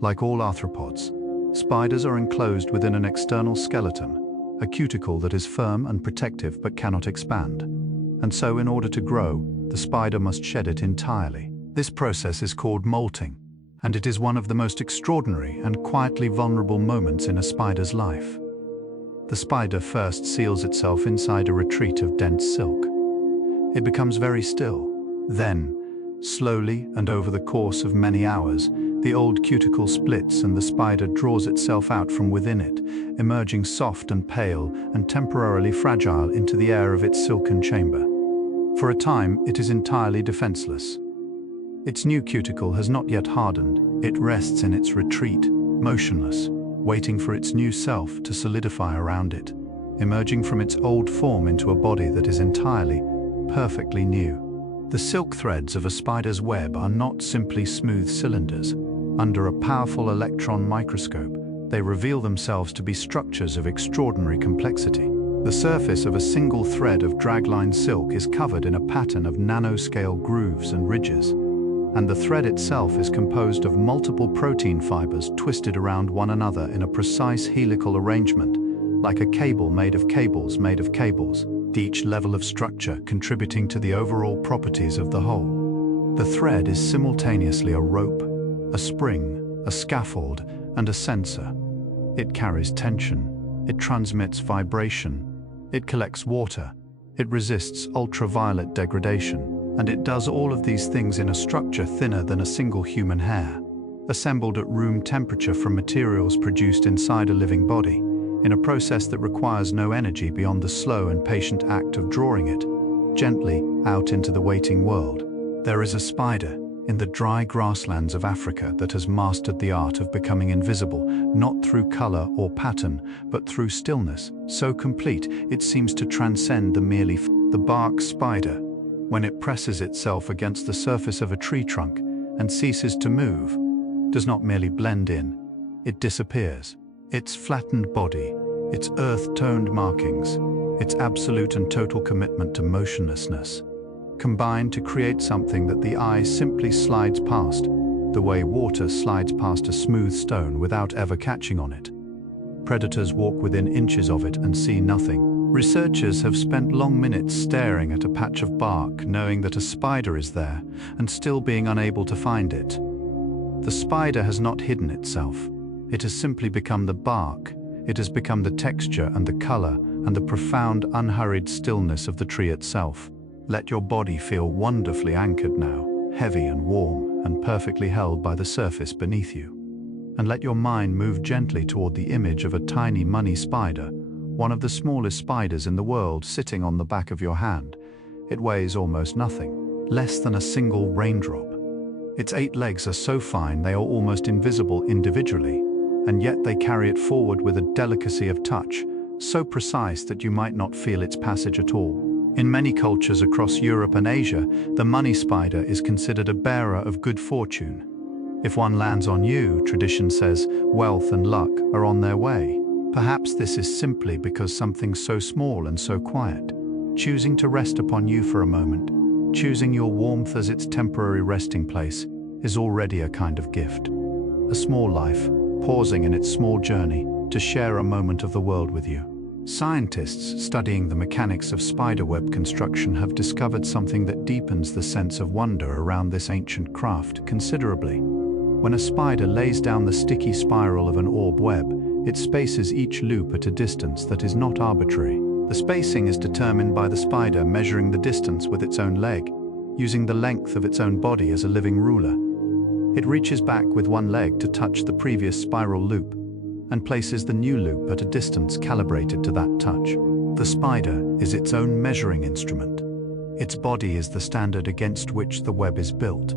Like all arthropods, spiders are enclosed within an external skeleton, a cuticle that is firm and protective but cannot expand. And so in order to grow, the spider must shed it entirely. This process is called molting, and it is one of the most extraordinary and quietly vulnerable moments in a spider's life. The spider first seals itself inside a retreat of dense silk. It becomes very still. Then, slowly and over the course of many hours, the old cuticle splits and the spider draws itself out from within it, emerging soft and pale and temporarily fragile into the air of its silken chamber. For a time, it is entirely defenseless. Its new cuticle has not yet hardened. It rests in its retreat, motionless, waiting for its new self to solidify around it, emerging from its old form into a body that is entirely, perfectly new. The silk threads of a spider's web are not simply smooth cylinders. Under a powerful electron microscope, they reveal themselves to be structures of extraordinary complexity. The surface of a single thread of dragline silk is covered in a pattern of nanoscale grooves and ridges, and the thread itself is composed of multiple protein fibers twisted around one another in a precise helical arrangement, like a cable made of cables made of cables, each level of structure contributing to the overall properties of the whole. The thread is simultaneously a rope, a spring, a scaffold, and a sensor. It carries tension, it transmits vibration, it collects water, it resists ultraviolet degradation, and it does all of these things in a structure thinner than a single human hair, assembled at room temperature from materials produced inside a living body, in a process that requires no energy beyond the slow and patient act of drawing it gently out into the waiting world. There is a spider in the dry grasslands of Africa that has mastered the art of becoming invisible, not through color or pattern, but through stillness, so complete it seems to transcend the bark spider. When it presses itself against the surface of a tree trunk and ceases to move, does not merely blend in, it disappears. Its flattened body, its earth-toned markings, its absolute and total commitment to motionlessness, combine to create something that the eye simply slides past, the way water slides past a smooth stone without ever catching on it. Predators walk within inches of it and see nothing. Researchers have spent long minutes staring at a patch of bark, knowing that a spider is there, and still being unable to find it. The spider has not hidden itself. It has simply become the bark. It has become the texture and the color and the profound, unhurried stillness of the tree itself. Let your body feel wonderfully anchored now, heavy and warm and perfectly held by the surface beneath you. And let your mind move gently toward the image of a tiny money spider, one of the smallest spiders in the world, sitting on the back of your hand. It weighs almost nothing, less than a single raindrop. Its 8 legs are so fine they are almost invisible individually, and yet they carry it forward with a delicacy of touch, so precise that you might not feel its passage at all. In many cultures across Europe and Asia, the money spider is considered a bearer of good fortune. If one lands on you, tradition says, wealth and luck are on their way. Perhaps this is simply because something so small and so quiet, choosing to rest upon you for a moment, choosing your warmth as its temporary resting place, is already a kind of gift. A small life, pausing in its small journey to share a moment of the world with you. Scientists studying the mechanics of spiderweb construction have discovered something that deepens the sense of wonder around this ancient craft considerably. When a spider lays down the sticky spiral of an orb web, it spaces each loop at a distance that is not arbitrary. The spacing is determined by the spider measuring the distance with its own leg. using the length of its own body as a living ruler. It reaches back with one leg to touch the previous spiral loop, and places the new loop at a distance calibrated to that touch. The spider is its own measuring instrument. Its body is the standard against which the web is built.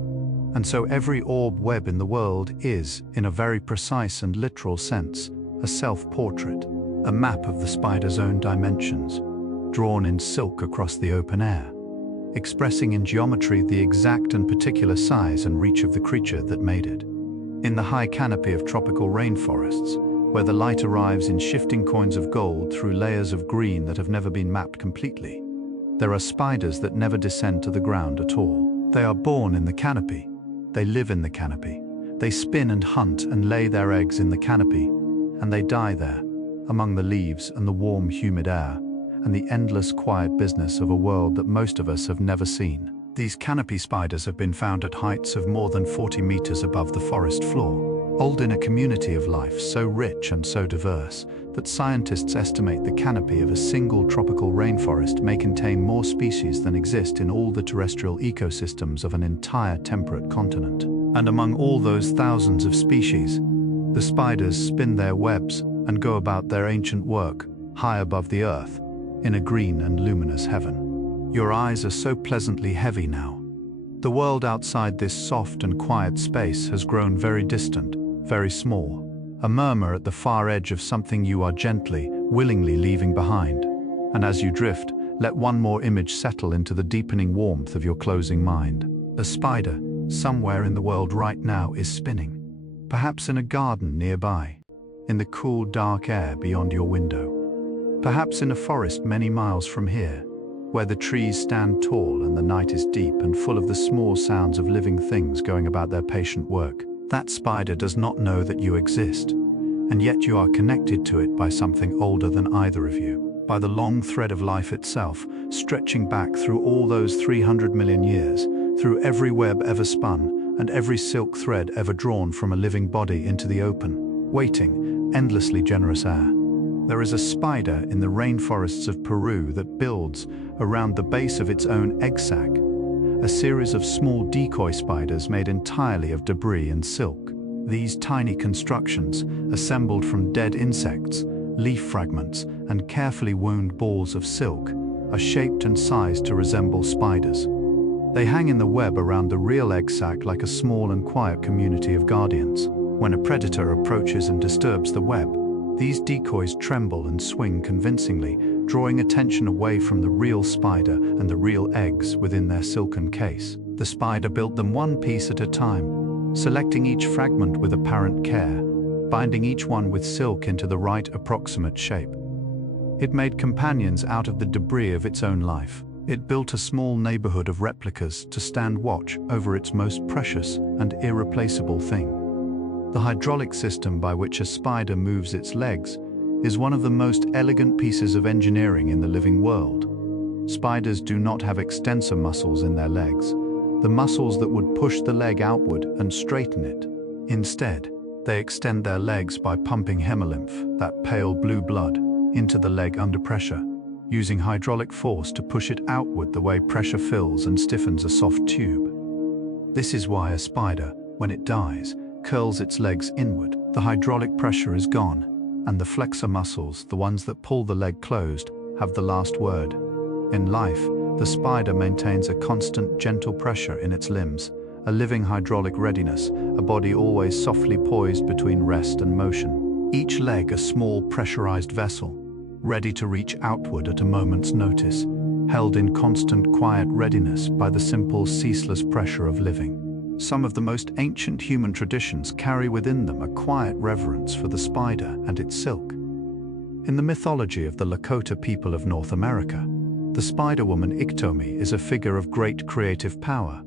And so every orb web in the world is, in a very precise and literal sense, a self-portrait, a map of the spider's own dimensions, drawn in silk across the open air, expressing in geometry the exact and particular size and reach of the creature that made it. In the high canopy of tropical rainforests, where the light arrives in shifting coins of gold through layers of green that have never been mapped completely, there are spiders that never descend to the ground at all. They are born in the canopy. They live in the canopy. They spin and hunt and lay their eggs in the canopy, and they die there, among the leaves and the warm, humid air, and the endless quiet business of a world that most of us have never seen. These canopy spiders have been found at heights of more than 40 meters above the forest floor, old in a community of life so rich and so diverse that scientists estimate the canopy of a single tropical rainforest may contain more species than exist in all the terrestrial ecosystems of an entire temperate continent. And among all those thousands of species, the spiders spin their webs and go about their ancient work, high above the earth, in a green and luminous heaven. Your eyes are so pleasantly heavy now. The world outside this soft and quiet space has grown very distant, very small, a murmur at the far edge of something you are gently, willingly leaving behind. And as you drift, let one more image settle into the deepening warmth of your closing mind. A spider, somewhere in the world right now, is spinning, perhaps in a garden nearby, in the cool, dark air beyond your window. Perhaps in a forest many miles from here, where the trees stand tall and the night is deep and full of the small sounds of living things going about their patient work. That spider does not know that you exist, and yet you are connected to it by something older than either of you, by the long thread of life itself, stretching back through all those 300 million years, through every web ever spun and every silk thread ever drawn from a living body into the open, waiting, endlessly generous air. There is a spider in the rainforests of Peru that builds, around the base of its own egg sac, a series of small decoy spiders made entirely of debris and silk. These tiny constructions, assembled from dead insects, leaf fragments, and carefully wound balls of silk, are shaped and sized to resemble spiders. They hang in the web around the real egg sac like a small and quiet community of guardians. When a predator approaches and disturbs the web, these decoys tremble and swing convincingly, drawing attention away from the real spider and the real eggs within their silken case. The spider built them one piece at a time, selecting each fragment with apparent care, binding each one with silk into the right approximate shape. It made companions out of the debris of its own life. It built a small neighborhood of replicas to stand watch over its most precious and irreplaceable thing. The hydraulic system by which a spider moves its legs is one of the most elegant pieces of engineering in the living world. Spiders do not have extensor muscles in their legs, the muscles that would push the leg outward and straighten it. Instead, they extend their legs by pumping hemolymph, that pale blue blood, into the leg under pressure, using hydraulic force to push it outward the way pressure fills and stiffens a soft tube. This is why a spider, when it dies, curls its legs inward. The hydraulic pressure is gone, and the flexor muscles, the ones that pull the leg closed, have the last word. In life, the spider maintains a constant, gentle pressure in its limbs, a living hydraulic readiness, a body always softly poised between rest and motion. Each leg a small pressurized vessel, ready to reach outward at a moment's notice, held in constant quiet readiness by the simple, ceaseless pressure of living. Some of the most ancient human traditions carry within them a quiet reverence for the spider and its silk. In the mythology of the Lakota people of North America, the spider-woman Iktomi is a figure of great creative power,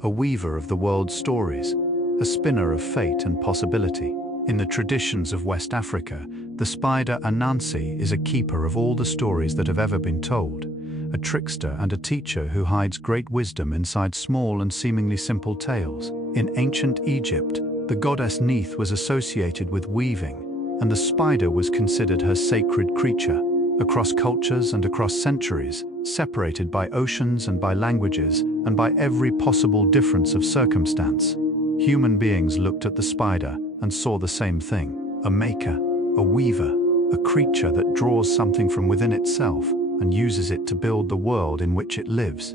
a weaver of the world's stories, a spinner of fate and possibility. In the traditions of West Africa, the spider Anansi is a keeper of all the stories that have ever been told, a trickster and a teacher who hides great wisdom inside small and seemingly simple tales. In ancient Egypt, the goddess Neith was associated with weaving, and the spider was considered her sacred creature. Across cultures and across centuries, separated by oceans and by languages, and by every possible difference of circumstance. Human beings looked at the spider and saw the same thing: a maker, a weaver, a creature that draws something from within itself and uses it to build the world in which it lives.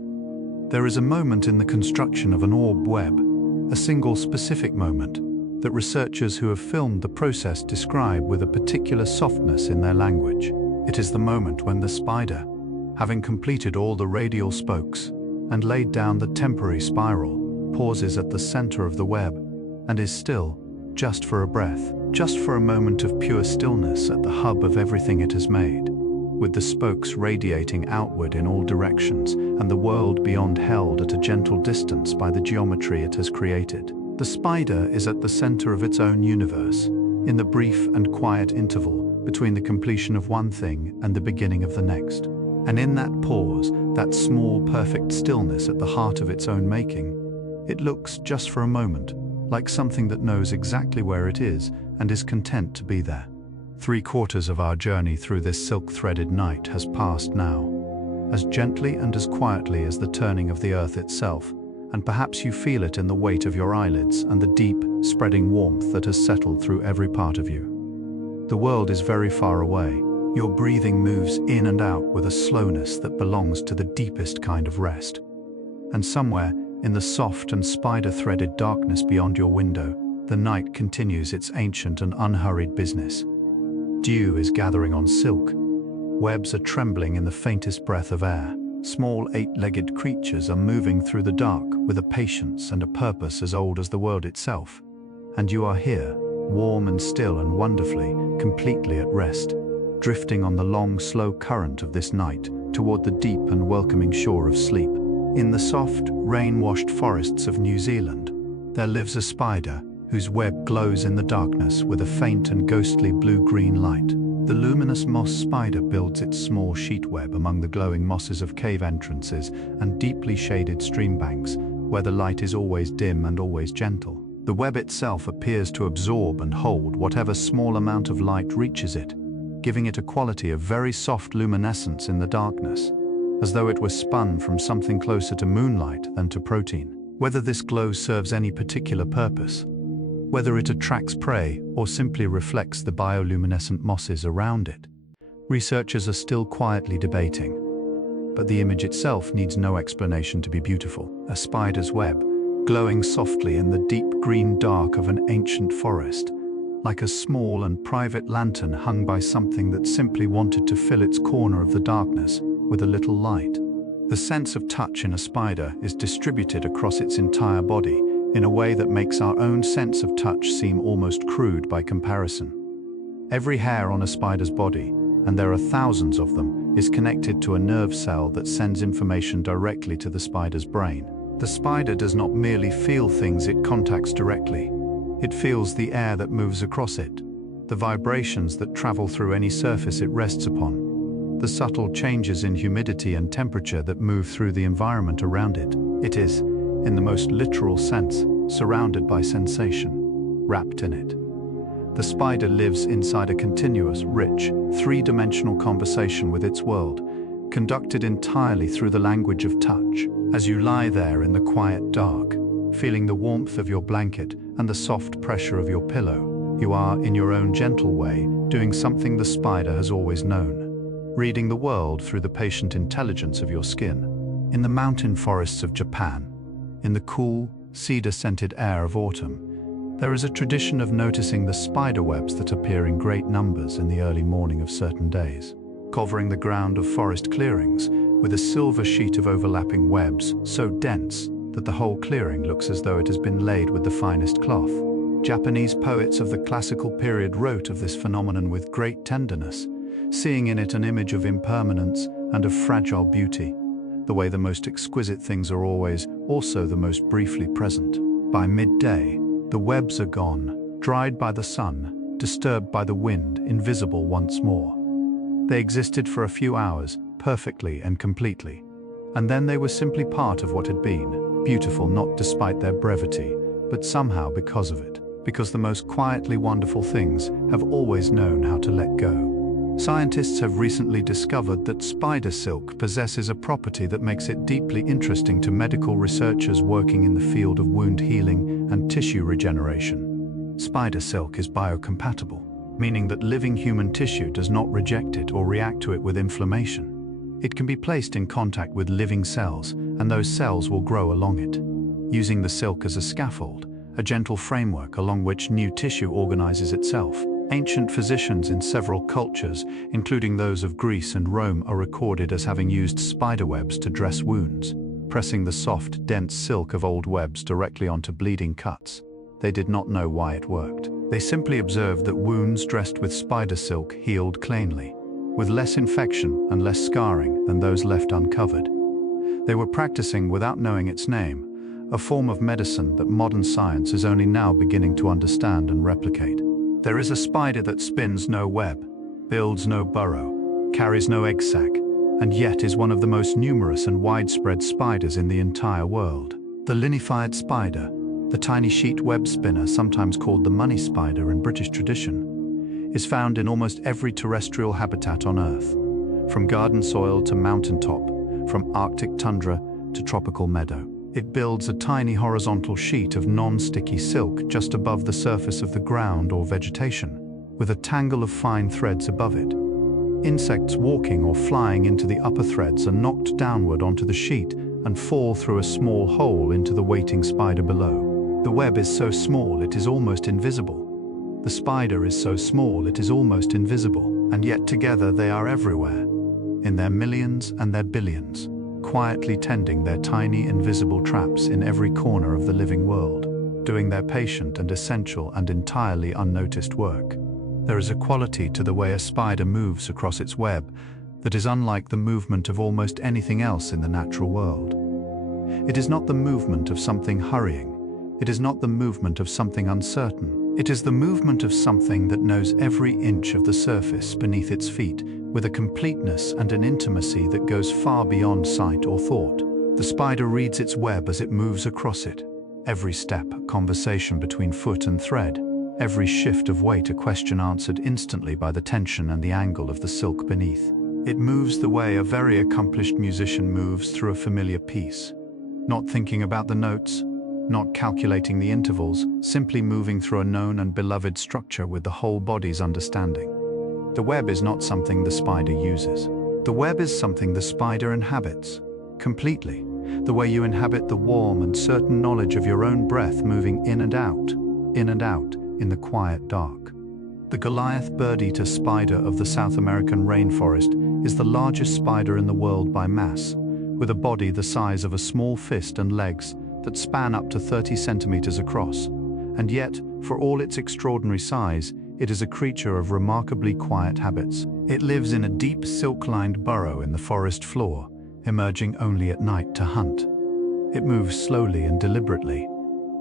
There is a moment in the construction of an orb web, a single specific moment, that researchers who have filmed the process describe with a particular softness in their language. It is the moment when the spider, having completed all the radial spokes and laid down the temporary spiral, pauses at the center of the web and is still, just for a breath, just for a moment of pure stillness at the hub of everything it has made, with the spokes radiating outward in all directions and the world beyond held at a gentle distance by the geometry it has created. The spider is at the center of its own universe, in the brief and quiet interval between the completion of one thing and the beginning of the next. And in that pause, that small perfect stillness at the heart of its own making, it looks, just for a moment, like something that knows exactly where it is and is content to be there. 3/4 of our journey through this silk-threaded night has passed now, as gently and as quietly as the turning of the earth itself, and perhaps you feel it in the weight of your eyelids and the deep, spreading warmth that has settled through every part of you. The world is very far away. Your breathing moves in and out with a slowness that belongs to the deepest kind of rest. And somewhere, in the soft and spider-threaded darkness beyond your window, the night continues its ancient and unhurried business. Dew is gathering on silk. Webs are trembling in the faintest breath of air. Small eight-legged creatures are moving through the dark with a patience and a purpose as old as the world itself. And you are here, warm and still and wonderfully, completely at rest, drifting on the long, slow current of this night toward the deep and welcoming shore of sleep. In the soft, rain-washed forests of New Zealand, there lives a spider whose web glows in the darkness with a faint and ghostly blue-green light. The luminous moss spider builds its small sheet web among the glowing mosses of cave entrances and deeply shaded stream banks, where the light is always dim and always gentle. The web itself appears to absorb and hold whatever small amount of light reaches it, giving it a quality of very soft luminescence in the darkness, as though it were spun from something closer to moonlight than to protein. Whether this glow serves any particular purpose, whether it attracts prey or simply reflects the bioluminescent mosses around it, researchers are still quietly debating. But the image itself needs no explanation to be beautiful. A spider's web, glowing softly in the deep green dark of an ancient forest, like a small and private lantern hung by something that simply wanted to fill its corner of the darkness with a little light. The sense of touch in a spider is distributed across its entire body in a way that makes our own sense of touch seem almost crude by comparison. Every hair on a spider's body, and there are thousands of them, is connected to a nerve cell that sends information directly to the spider's brain. The spider does not merely feel things it contacts directly. It feels the air that moves across it, the vibrations that travel through any surface it rests upon, the subtle changes in humidity and temperature that move through the environment around it. It is, in the most literal sense, surrounded by sensation, wrapped in it. The spider lives inside a continuous, rich, three-dimensional conversation with its world, conducted entirely through the language of touch. As you lie there in the quiet dark, feeling the warmth of your blanket and the soft pressure of your pillow, you are, in your own gentle way, doing something the spider has always known, reading the world through the patient intelligence of your skin. In the mountain forests of Japan, in the cool, cedar-scented air of autumn, there is a tradition of noticing the spider webs that appear in great numbers in the early morning of certain days, covering the ground of forest clearings with a silver sheet of overlapping webs so dense that the whole clearing looks as though it has been laid with the finest cloth. Japanese poets of the classical period wrote of this phenomenon with great tenderness, seeing in it an image of impermanence and of fragile beauty, the way the most exquisite things are always also the most briefly present. By midday, the webs are gone, dried by the sun, disturbed by the wind, invisible once more. They existed for a few hours, perfectly and completely, and then they were simply part of what had been, beautiful not despite their brevity, but somehow because of it, because the most quietly wonderful things have always known how to let go. Scientists have recently discovered that spider silk possesses a property that makes it deeply interesting to medical researchers working in the field of wound healing and tissue regeneration. Spider silk is biocompatible, meaning that living human tissue does not reject it or react to it with inflammation. It can be placed in contact with living cells, and those cells will grow along it. Using the silk as a scaffold, a gentle framework along which new tissue organizes itself. Ancient physicians in several cultures, including those of Greece and Rome, are recorded as having used spiderwebs to dress wounds, pressing the soft, dense silk of old webs directly onto bleeding cuts. They did not know why it worked. They simply observed that wounds dressed with spider silk healed cleanly, with less infection and less scarring than those left uncovered. They were practicing without knowing its name, a form of medicine that modern science is only now beginning to understand and replicate. There is a spider that spins no web, builds no burrow, carries no egg sac, and yet is one of the most numerous and widespread spiders in the entire world. The linified spider, the tiny sheet web spinner, sometimes called the money spider in British tradition, is found in almost every terrestrial habitat on Earth, from garden soil to mountaintop, from Arctic tundra to tropical meadow. It builds a tiny horizontal sheet of non-sticky silk just above the surface of the ground or vegetation, with a tangle of fine threads above it. Insects walking or flying into the upper threads are knocked downward onto the sheet and fall through a small hole into the waiting spider below. The web is so small it is almost invisible. The spider is so small it is almost invisible, and yet together they are everywhere, in their millions and their billions, quietly tending their tiny invisible traps in every corner of the living world, doing their patient and essential and entirely unnoticed work. There is a quality to the way a spider moves across its web that is unlike the movement of almost anything else in the natural world. It is not the movement of something hurrying. It is not the movement of something uncertain. It is the movement of something that knows every inch of the surface beneath its feet, with a completeness and an intimacy that goes far beyond sight or thought. The spider reads its web as it moves across it. Every step, a conversation between foot and thread. Every shift of weight, a question answered instantly by the tension and the angle of the silk beneath. It moves the way a very accomplished musician moves through a familiar piece, not thinking about the notes, not calculating the intervals, simply moving through a known and beloved structure with the whole body's understanding. The web is not something the spider uses. The web is something the spider inhabits, completely, the way you inhabit the warm and certain knowledge of your own breath moving in and out, in the quiet dark. The Goliath bird-eater spider of the South American rainforest is the largest spider in the world by mass, with a body the size of a small fist and legs that span up to 30 centimeters across. And yet, for all its extraordinary size, it is a creature of remarkably quiet habits. It lives in a deep silk-lined burrow in the forest floor, emerging only at night to hunt. It moves slowly and deliberately.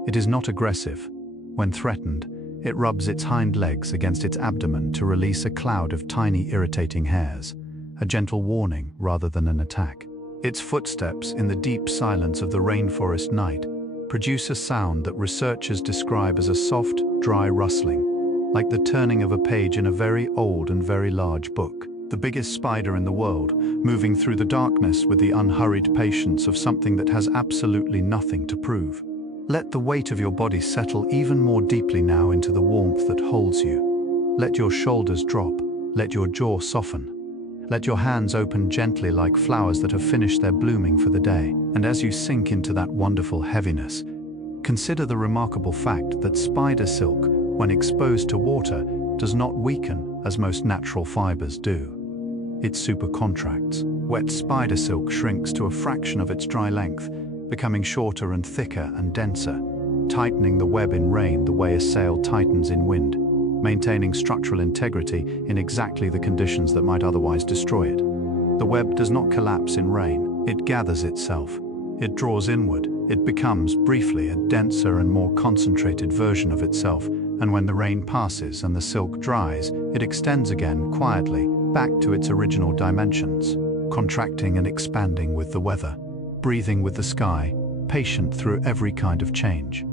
It is not aggressive. When threatened, it rubs its hind legs against its abdomen to release a cloud of tiny irritating hairs, a gentle warning rather than an attack. Its footsteps in the deep silence of the rainforest night produce a sound that researchers describe as a soft, dry rustling, like the turning of a page in a very old and very large book. The biggest spider in the world, moving through the darkness with the unhurried patience of something that has absolutely nothing to prove. Let the weight of your body settle even more deeply now into the warmth that holds you. Let your shoulders drop, let your jaw soften. Let your hands open gently like flowers that have finished their blooming for the day. And as you sink into that wonderful heaviness, consider the remarkable fact that spider silk, when exposed to water, does not weaken as most natural fibers do. It supercontracts. Wet spider silk shrinks to a fraction of its dry length, becoming shorter and thicker and denser, tightening the web in rain the way a sail tightens in wind, maintaining structural integrity in exactly the conditions that might otherwise destroy it. The web does not collapse in rain. It gathers itself. It draws inward. It becomes, briefly, a denser and more concentrated version of itself, and when the rain passes and the silk dries, it extends again quietly back to its original dimensions, contracting and expanding with the weather, breathing with the sky, patient through every kind of change.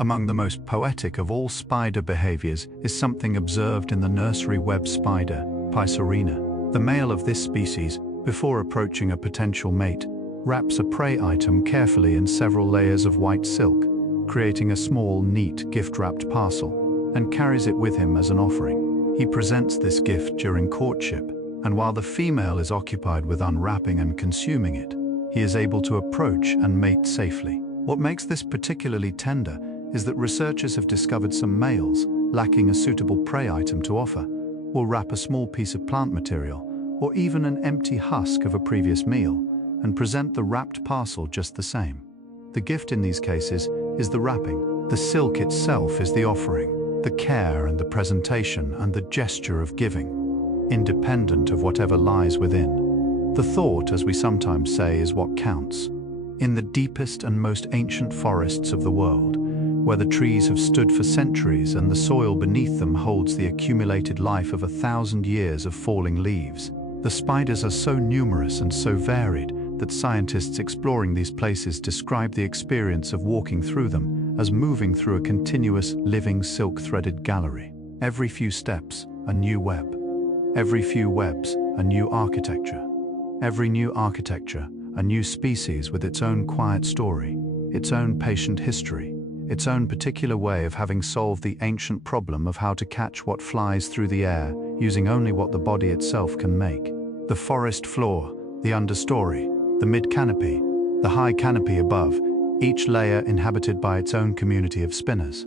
Among the most poetic of all spider behaviors is something observed in the nursery web spider, Picerina. The male of this species, before approaching a potential mate, wraps a prey item carefully in several layers of white silk, creating a small, neat, gift-wrapped parcel, and carries it with him as an offering. He presents this gift during courtship, and while the female is occupied with unwrapping and consuming it, he is able to approach and mate safely. What makes this particularly tender is that researchers have discovered some males, lacking a suitable prey item to offer, will wrap a small piece of plant material or even an empty husk of a previous meal and present the wrapped parcel just the same. The gift in these cases is the wrapping. The silk itself is the offering, the care and the presentation and the gesture of giving, independent of whatever lies within. The thought, as we sometimes say, is what counts. In the deepest and most ancient forests of the world, where the trees have stood for centuries and the soil beneath them holds the accumulated life of 1,000 years of falling leaves, the spiders are so numerous and so varied that scientists exploring these places describe the experience of walking through them as moving through a continuous, living, silk-threaded gallery. Every few steps, a new web. Every few webs, a new architecture. Every new architecture, a new species with its own quiet story, its own patient history, its own particular way of having solved the ancient problem of how to catch what flies through the air using only what the body itself can make. The forest floor, the understory, the mid-canopy, the high canopy above, each layer inhabited by its own community of spinners,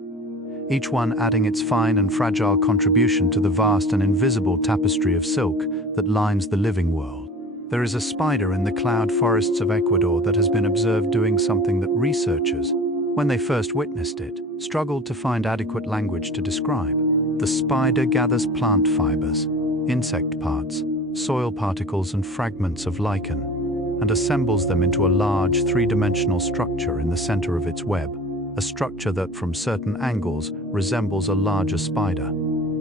each one adding its fine and fragile contribution to the vast and invisible tapestry of silk that lines the living world. There is a spider in the cloud forests of Ecuador that has been observed doing something that researchers, when they first witnessed it, struggled to find adequate language to describe. The spider gathers plant fibers, insect parts, soil particles and fragments of lichen, and assembles them into a large three-dimensional structure in the center of its web, a structure that from certain angles resembles a larger spider.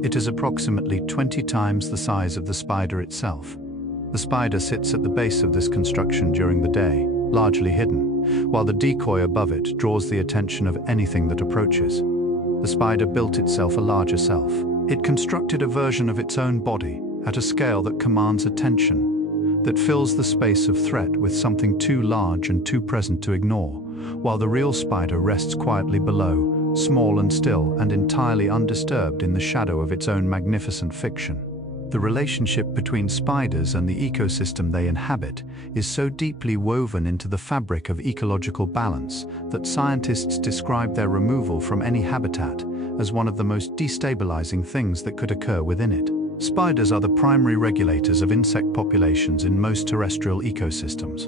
It is approximately 20 times the size of the spider itself. The spider sits at the base of this construction during the day, largely hidden, while the decoy above it draws the attention of anything that approaches. The spider built itself a larger self. It constructed a version of its own body at a scale that commands attention, that fills the space of threat with something too large and too present to ignore, while the real spider rests quietly below, small and still and entirely undisturbed in the shadow of its own magnificent fiction. The relationship between spiders and the ecosystem they inhabit is so deeply woven into the fabric of ecological balance that scientists describe their removal from any habitat as one of the most destabilizing things that could occur within it. Spiders are the primary regulators of insect populations in most terrestrial ecosystems.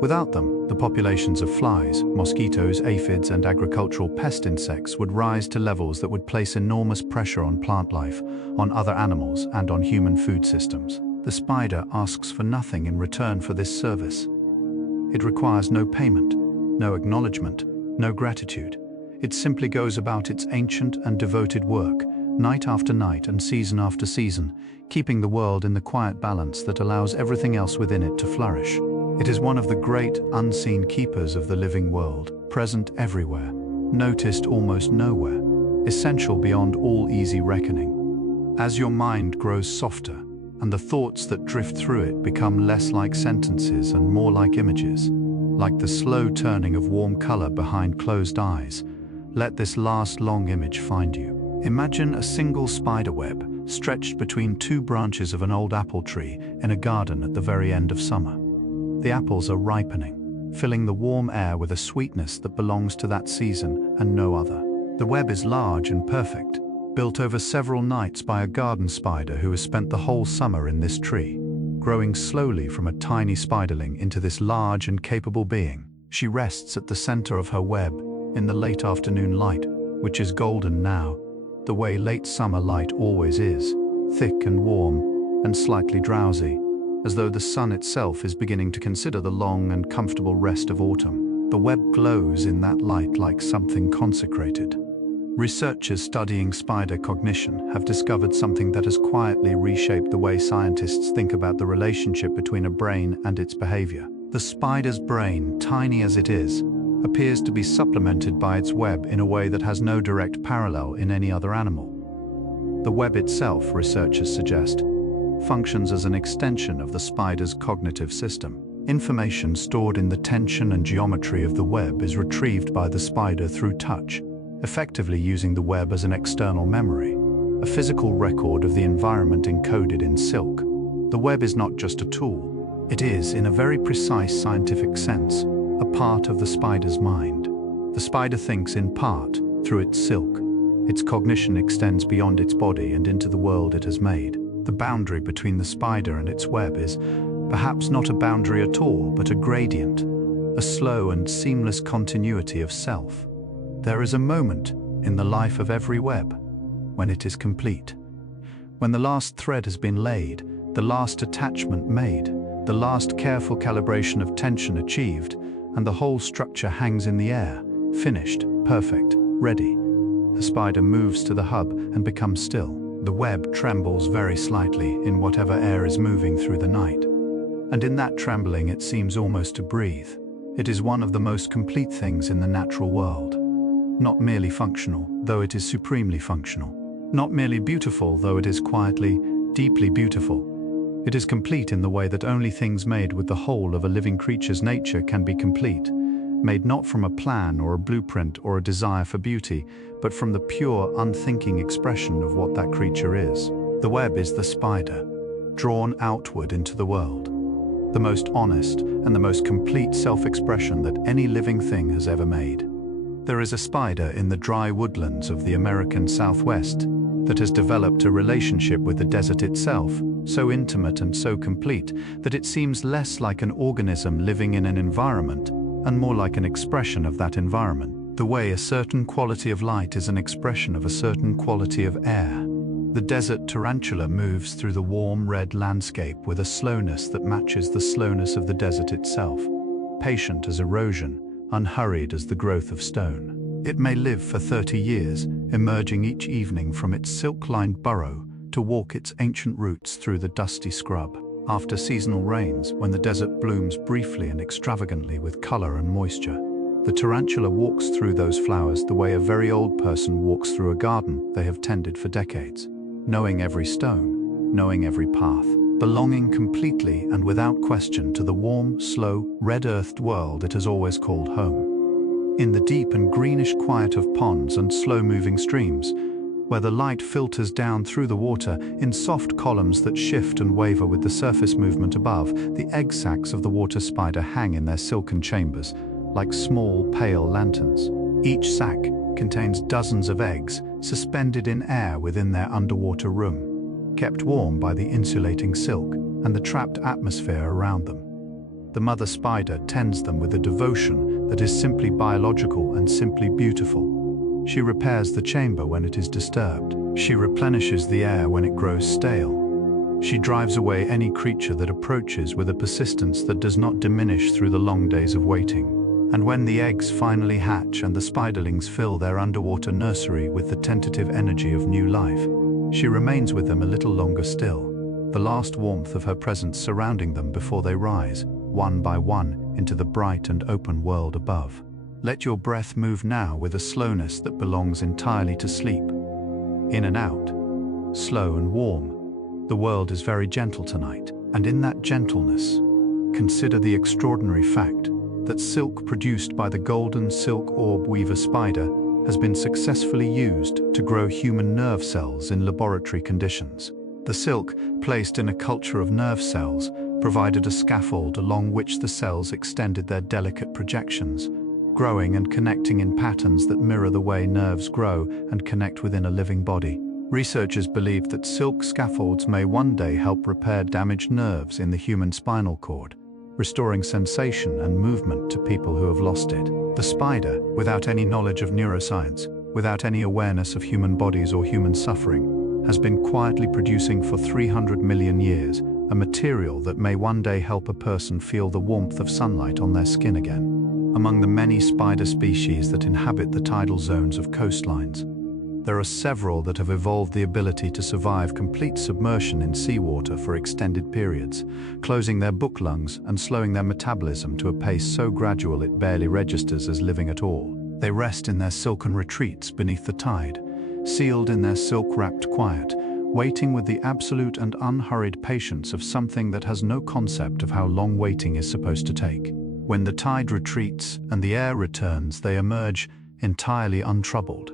Without them, the populations of flies, mosquitoes, aphids, and agricultural pest insects would rise to levels that would place enormous pressure on plant life, on other animals, and on human food systems. The spider asks for nothing in return for this service. It requires no payment, no acknowledgement, no gratitude. It simply goes about its ancient and devoted work, night after night and season after season, keeping the world in the quiet balance that allows everything else within it to flourish. It is one of the great, unseen keepers of the living world, present everywhere, noticed almost nowhere, essential beyond all easy reckoning. As your mind grows softer, and the thoughts that drift through it become less like sentences and more like images, like the slow turning of warm color behind closed eyes, let this last long image find you. Imagine a single spider web stretched between two branches of an old apple tree in a garden at the very end of summer. The apples are ripening, filling the warm air with a sweetness that belongs to that season and no other. The web is large and perfect, built over several nights by a garden spider who has spent the whole summer in this tree. Growing slowly from a tiny spiderling into this large and capable being, she rests at the center of her web in the late afternoon light, which is golden now, the way late summer light always is, thick and warm and slightly drowsy, as though the sun itself is beginning to consider the long and comfortable rest of autumn. The web glows in that light like something consecrated. Researchers studying spider cognition have discovered something that has quietly reshaped the way scientists think about the relationship between a brain and its behavior. The spider's brain, tiny as it is, appears to be supplemented by its web in a way that has no direct parallel in any other animal. The web itself, researchers suggest, functions as an extension of the spider's cognitive system. Information stored in the tension and geometry of the web is retrieved by the spider through touch, effectively using the web as an external memory, a physical record of the environment encoded in silk. The web is not just a tool. It is, in a very precise scientific sense, a part of the spider's mind. The spider thinks in part through its silk. Its cognition extends beyond its body and into the world it has made. The boundary between the spider and its web is perhaps not a boundary at all, but a gradient, a slow and seamless continuity of self. There is a moment in the life of every web when it is complete, when the last thread has been laid, the last attachment made, the last careful calibration of tension achieved, and the whole structure hangs in the air, finished, perfect, ready. The spider moves to the hub and becomes still. The web trembles very slightly in whatever air is moving through the night. And in that trembling it seems almost to breathe. It is one of the most complete things in the natural world. Not merely functional, though it is supremely functional. Not merely beautiful, though it is quietly, deeply beautiful. It is complete in the way that only things made with the whole of a living creature's nature can be complete, made not from a plan or a blueprint or a desire for beauty, but from the pure, unthinking expression of what that creature is. The web is the spider, drawn outward into the world, the most honest and the most complete self-expression that any living thing has ever made. There is a spider in the dry woodlands of the American Southwest that has developed a relationship with the desert itself, so intimate and so complete that it seems less like an organism living in an environment and more like an expression of that environment, the way a certain quality of light is an expression of a certain quality of air. The desert tarantula moves through the warm red landscape with a slowness that matches the slowness of the desert itself, patient as erosion, unhurried as the growth of stone. It may live for 30 years, emerging each evening from its silk-lined burrow to walk its ancient roots through the dusty scrub. After seasonal rains, when the desert blooms briefly and extravagantly with color and moisture, the tarantula walks through those flowers the way a very old person walks through a garden they have tended for decades, knowing every stone, knowing every path, belonging completely and without question to the warm, slow, red-earthed world it has always called home. In the deep and greenish quiet of ponds and slow-moving streams, where the light filters down through the water in soft columns that shift and waver with the surface movement above, the egg sacs of the water spider hang in their silken chambers, like small, pale lanterns. Each sac contains dozens of eggs suspended in air within their underwater room, kept warm by the insulating silk and the trapped atmosphere around them. The mother spider tends them with a devotion that is simply biological and simply beautiful. She repairs the chamber when it is disturbed. She replenishes the air when it grows stale. She drives away any creature that approaches with a persistence that does not diminish through the long days of waiting. And when the eggs finally hatch and the spiderlings fill their underwater nursery with the tentative energy of new life, she remains with them a little longer still, the last warmth of her presence surrounding them before they rise, one by one, into the bright and open world above. Let your breath move now with a slowness that belongs entirely to sleep. In and out, slow and warm. The world is very gentle tonight, and in that gentleness, consider the extraordinary fact that silk produced by the golden silk orb weaver spider has been successfully used to grow human nerve cells in laboratory conditions. The silk, placed in a culture of nerve cells, provided a scaffold along which the cells extended their delicate projections, growing and connecting in patterns that mirror the way nerves grow and connect within a living body. Researchers believe that silk scaffolds may one day help repair damaged nerves in the human spinal cord, restoring sensation and movement to people who have lost it. The spider, without any knowledge of neuroscience, without any awareness of human bodies or human suffering, has been quietly producing for 300 million years a material that may one day help a person feel the warmth of sunlight on their skin again. Among the many spider species that inhabit the tidal zones of coastlines, there are several that have evolved the ability to survive complete submersion in seawater for extended periods, closing their book lungs and slowing their metabolism to a pace so gradual it barely registers as living at all. They rest in their silken retreats beneath the tide, sealed in their silk-wrapped quiet, waiting with the absolute and unhurried patience of something that has no concept of how long waiting is supposed to take. When the tide retreats and the air returns, they emerge entirely untroubled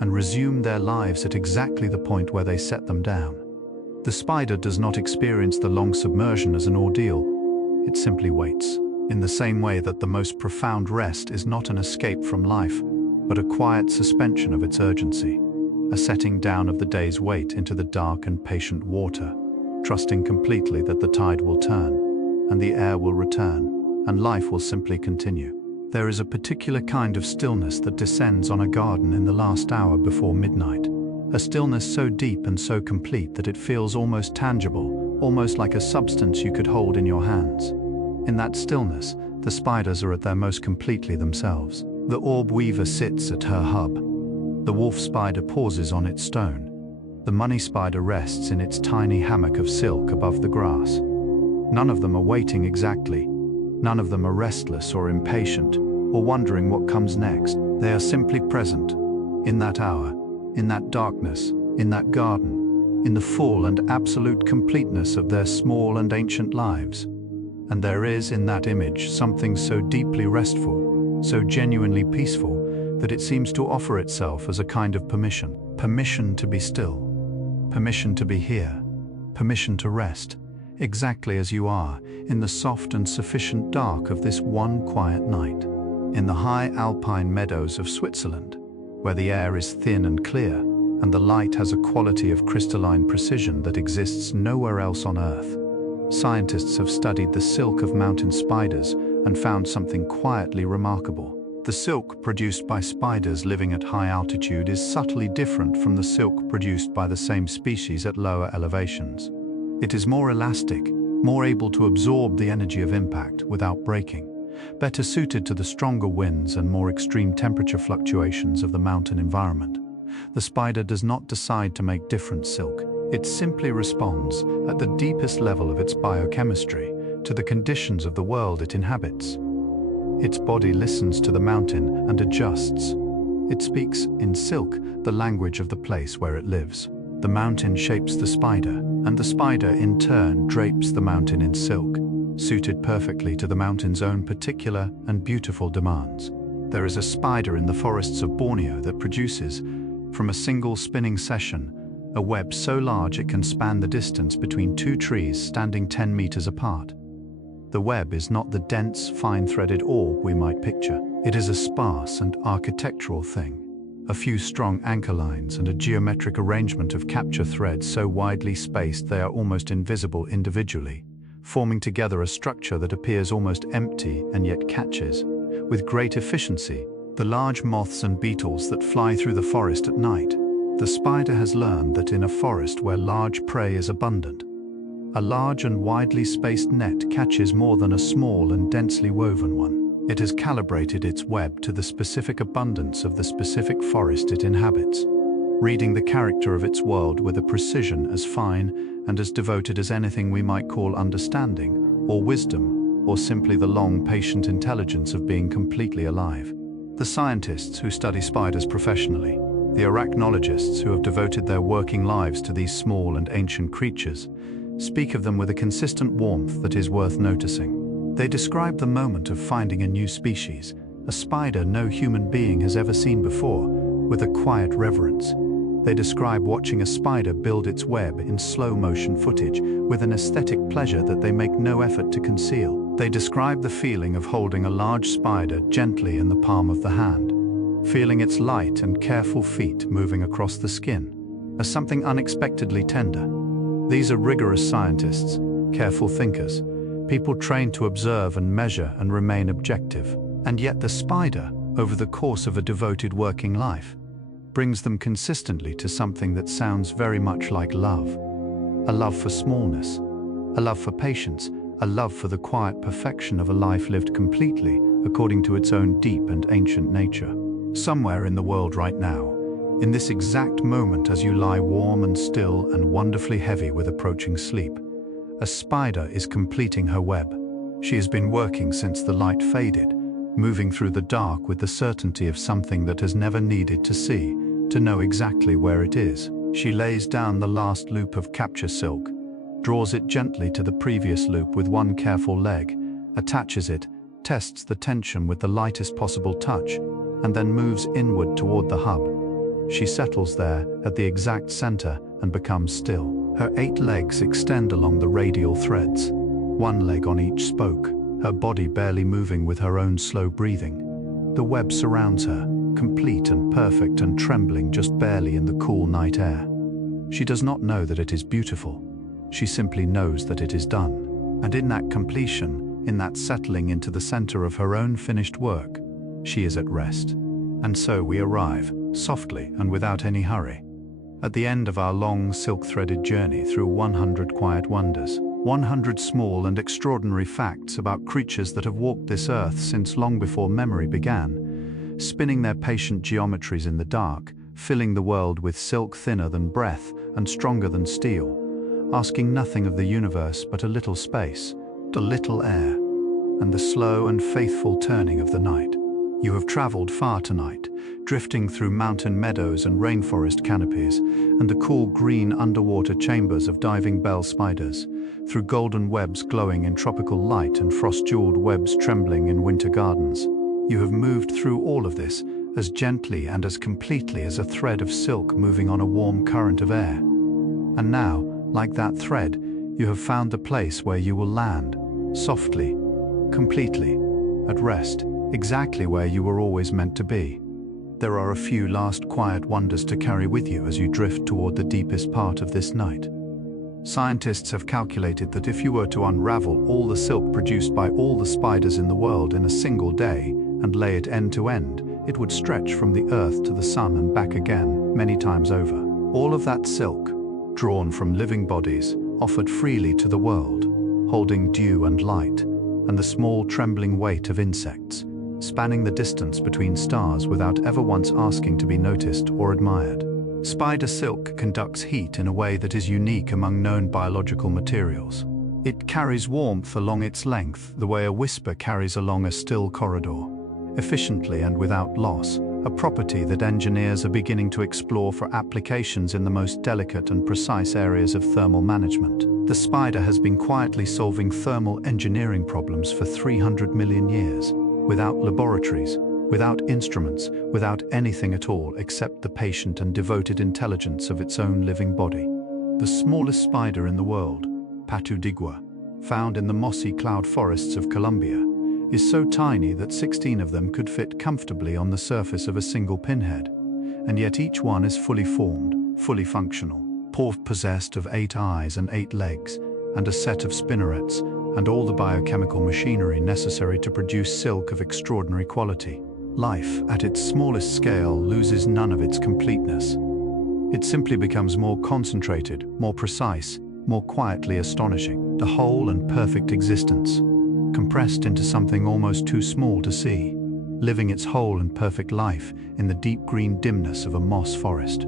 and resume their lives at exactly the point where they set them down. The spider does not experience the long submersion as an ordeal. It simply waits, in the same way that the most profound rest is not an escape from life, but a quiet suspension of its urgency, a setting down of the day's weight into the dark and patient water, trusting completely that the tide will turn, and the air will return, and life will simply continue. There is a particular kind of stillness that descends on a garden in the last hour before midnight, a stillness so deep and so complete that it feels almost tangible, almost like a substance you could hold in your hands. In that stillness, the spiders are at their most completely themselves. The orb weaver sits at her hub. The wolf spider pauses on its stone. The money spider rests in its tiny hammock of silk above the grass. None of them are waiting exactly. None of them are restless or impatient or wondering what comes next. They are simply present, in that hour, in that darkness, in that garden, in the full and absolute completeness of their small and ancient lives. And there is in that image something so deeply restful, so genuinely peaceful, that it seems to offer itself as a kind of permission. Permission to be still, permission to be here, permission to rest, exactly as you are, in the soft and sufficient dark of this one quiet night, in the high alpine meadows of Switzerland, where the air is thin and clear, and the light has a quality of crystalline precision that exists nowhere else on Earth. Scientists have studied the silk of mountain spiders and found something quietly remarkable. The silk produced by spiders living at high altitude is subtly different from the silk produced by the same species at lower elevations. It is more elastic, more able to absorb the energy of impact without breaking, better suited to the stronger winds and more extreme temperature fluctuations of the mountain environment. The spider does not decide to make different silk. It simply responds, at the deepest level of its biochemistry, to the conditions of the world it inhabits. Its body listens to the mountain and adjusts. It speaks, in silk, the language of the place where it lives. The mountain shapes the spider, and the spider in turn drapes the mountain in silk, suited perfectly to the mountain's own particular and beautiful demands. There is a spider in the forests of Borneo that produces, from a single spinning session, a web so large it can span the distance between two trees standing 10 meters apart. The web is not the dense, fine-threaded orb we might picture. It is a sparse and architectural thing. A few strong anchor lines and a geometric arrangement of capture threads so widely spaced they are almost invisible individually, forming together a structure that appears almost empty and yet catches, with great efficiency, the large moths and beetles that fly through the forest at night. The spider has learned that in a forest where large prey is abundant, a large and widely spaced net catches more than a small and densely woven one. It has calibrated its web to the specific abundance of the specific forest it inhabits, reading the character of its world with a precision as fine and as devoted as anything we might call understanding, or wisdom, or simply the long, patient intelligence of being completely alive. The scientists who study spiders professionally, the arachnologists who have devoted their working lives to these small and ancient creatures, speak of them with a consistent warmth that is worth noticing. They describe the moment of finding a new species, a spider no human being has ever seen before, with a quiet reverence. They describe watching a spider build its web in slow-motion footage with an aesthetic pleasure that they make no effort to conceal. They describe the feeling of holding a large spider gently in the palm of the hand, feeling its light and careful feet moving across the skin, as something unexpectedly tender. These are rigorous scientists, careful thinkers, people trained to observe and measure and remain objective. And yet the spider, over the course of a devoted working life, brings them consistently to something that sounds very much like love. A love for smallness, a love for patience, a love for the quiet perfection of a life lived completely according to its own deep and ancient nature. Somewhere in the world right now, in this exact moment as you lie warm and still and wonderfully heavy with approaching sleep, a spider is completing her web. She has been working since the light faded, moving through the dark with the certainty of something that has never needed to see, to know exactly where it is. She lays down the last loop of capture silk, draws it gently to the previous loop with one careful leg, attaches it, tests the tension with the lightest possible touch, and then moves inward toward the hub. She settles there at the exact center and becomes still. Her 8 legs extend along the radial threads, one leg on each spoke, her body barely moving with her own slow breathing. The web surrounds her, complete and perfect and trembling just barely in the cool night air. She does not know that it is beautiful. She simply knows that it is done. And in that completion, in that settling into the center of her own finished work, she is at rest. And so we arrive, softly and without any hurry, at the end of our long silk-threaded journey through 100 quiet wonders, 100 small and extraordinary facts about creatures that have walked this earth since long before memory began, spinning their patient geometries in the dark, filling the world with silk thinner than breath and stronger than steel, asking nothing of the universe but a little space, a little air, and the slow and faithful turning of the night. You have traveled far tonight, drifting through mountain meadows and rainforest canopies, and the cool green underwater chambers of diving bell spiders, through golden webs glowing in tropical light and frost-jeweled webs trembling in winter gardens. You have moved through all of this as gently and as completely as a thread of silk moving on a warm current of air. And now, like that thread, you have found the place where you will land, softly, completely, at rest, exactly where you were always meant to be. There are a few last quiet wonders to carry with you as you drift toward the deepest part of this night. Scientists have calculated that if you were to unravel all the silk produced by all the spiders in the world in a single day and lay it end to end, it would stretch from the earth to the sun and back again, many times over. All of that silk, drawn from living bodies, offered freely to the world, holding dew and light, and the small trembling weight of insects, spanning the distance between stars without ever once asking to be noticed or admired. Spider silk conducts heat in a way that is unique among known biological materials. It carries warmth along its length the way a whisper carries along a still corridor, efficiently and without loss, a property that engineers are beginning to explore for applications in the most delicate and precise areas of thermal management. The spider has been quietly solving thermal engineering problems for 300 million years, without laboratories, without instruments, without anything at all except the patient and devoted intelligence of its own living body. The smallest spider in the world, Patu digua, found in the mossy cloud forests of Colombia, is so tiny that 16 of them could fit comfortably on the surface of a single pinhead, and yet each one is fully formed, fully functional, possessed of 8 eyes and 8 legs, and a set of spinnerets, and all the biochemical machinery necessary to produce silk of extraordinary quality. Life, at its smallest scale, loses none of its completeness. It simply becomes more concentrated, more precise, more quietly astonishing. The whole and perfect existence, compressed into something almost too small to see, living its whole and perfect life in the deep green dimness of a moss forest,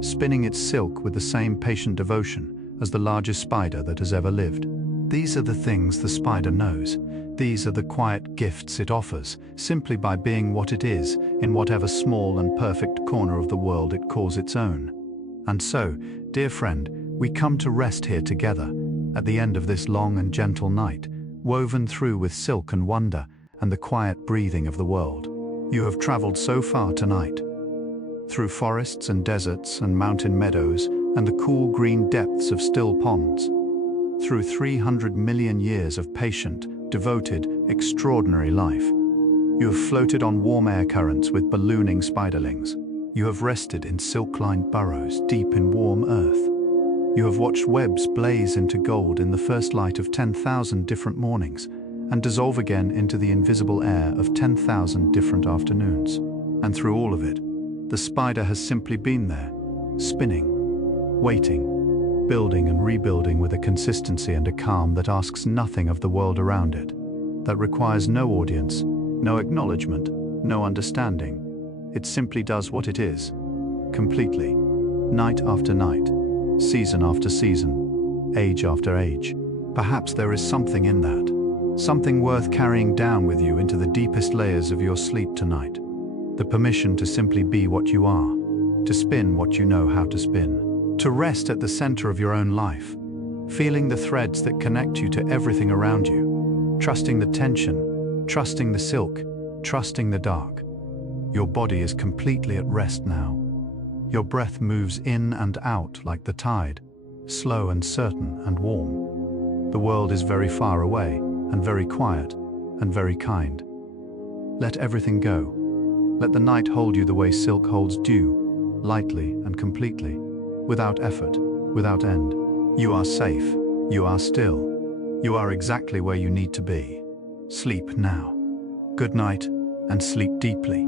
spinning its silk with the same patient devotion as the largest spider that has ever lived. These are the things the spider knows. These are the quiet gifts it offers, simply by being what it is, in whatever small and perfect corner of the world it calls its own. And so, dear friend, we come to rest here together, at the end of this long and gentle night, woven through with silk and wonder, and the quiet breathing of the world. You have traveled so far tonight, through forests and deserts and mountain meadows, and the cool green depths of still ponds, through 300 million years of patient, devoted, extraordinary life. You have floated on warm air currents with ballooning spiderlings. You have rested in silk-lined burrows deep in warm earth. You have watched webs blaze into gold in the first light of 10,000 different mornings and dissolve again into the invisible air of 10,000 different afternoons. And through all of it, the spider has simply been there, spinning, waiting, building and rebuilding with a consistency and a calm that asks nothing of the world around it, that requires no audience, no acknowledgement, no understanding. It simply does what it is, completely, night after night, season after season, age after age. Perhaps there is something in that, something worth carrying down with you into the deepest layers of your sleep tonight. The permission to simply be what you are, to spin what you know how to spin. To rest at the center of your own life, feeling the threads that connect you to everything around you, trusting the tension, trusting the silk, trusting the dark. Your body is completely at rest now. Your breath moves in and out like the tide, slow and certain and warm. The world is very far away and very quiet and very kind. Let everything go. Let the night hold you the way silk holds dew, lightly and completely, without effort, without end. You are safe. You are still. You are exactly where you need to be. Sleep now. Good night and sleep deeply.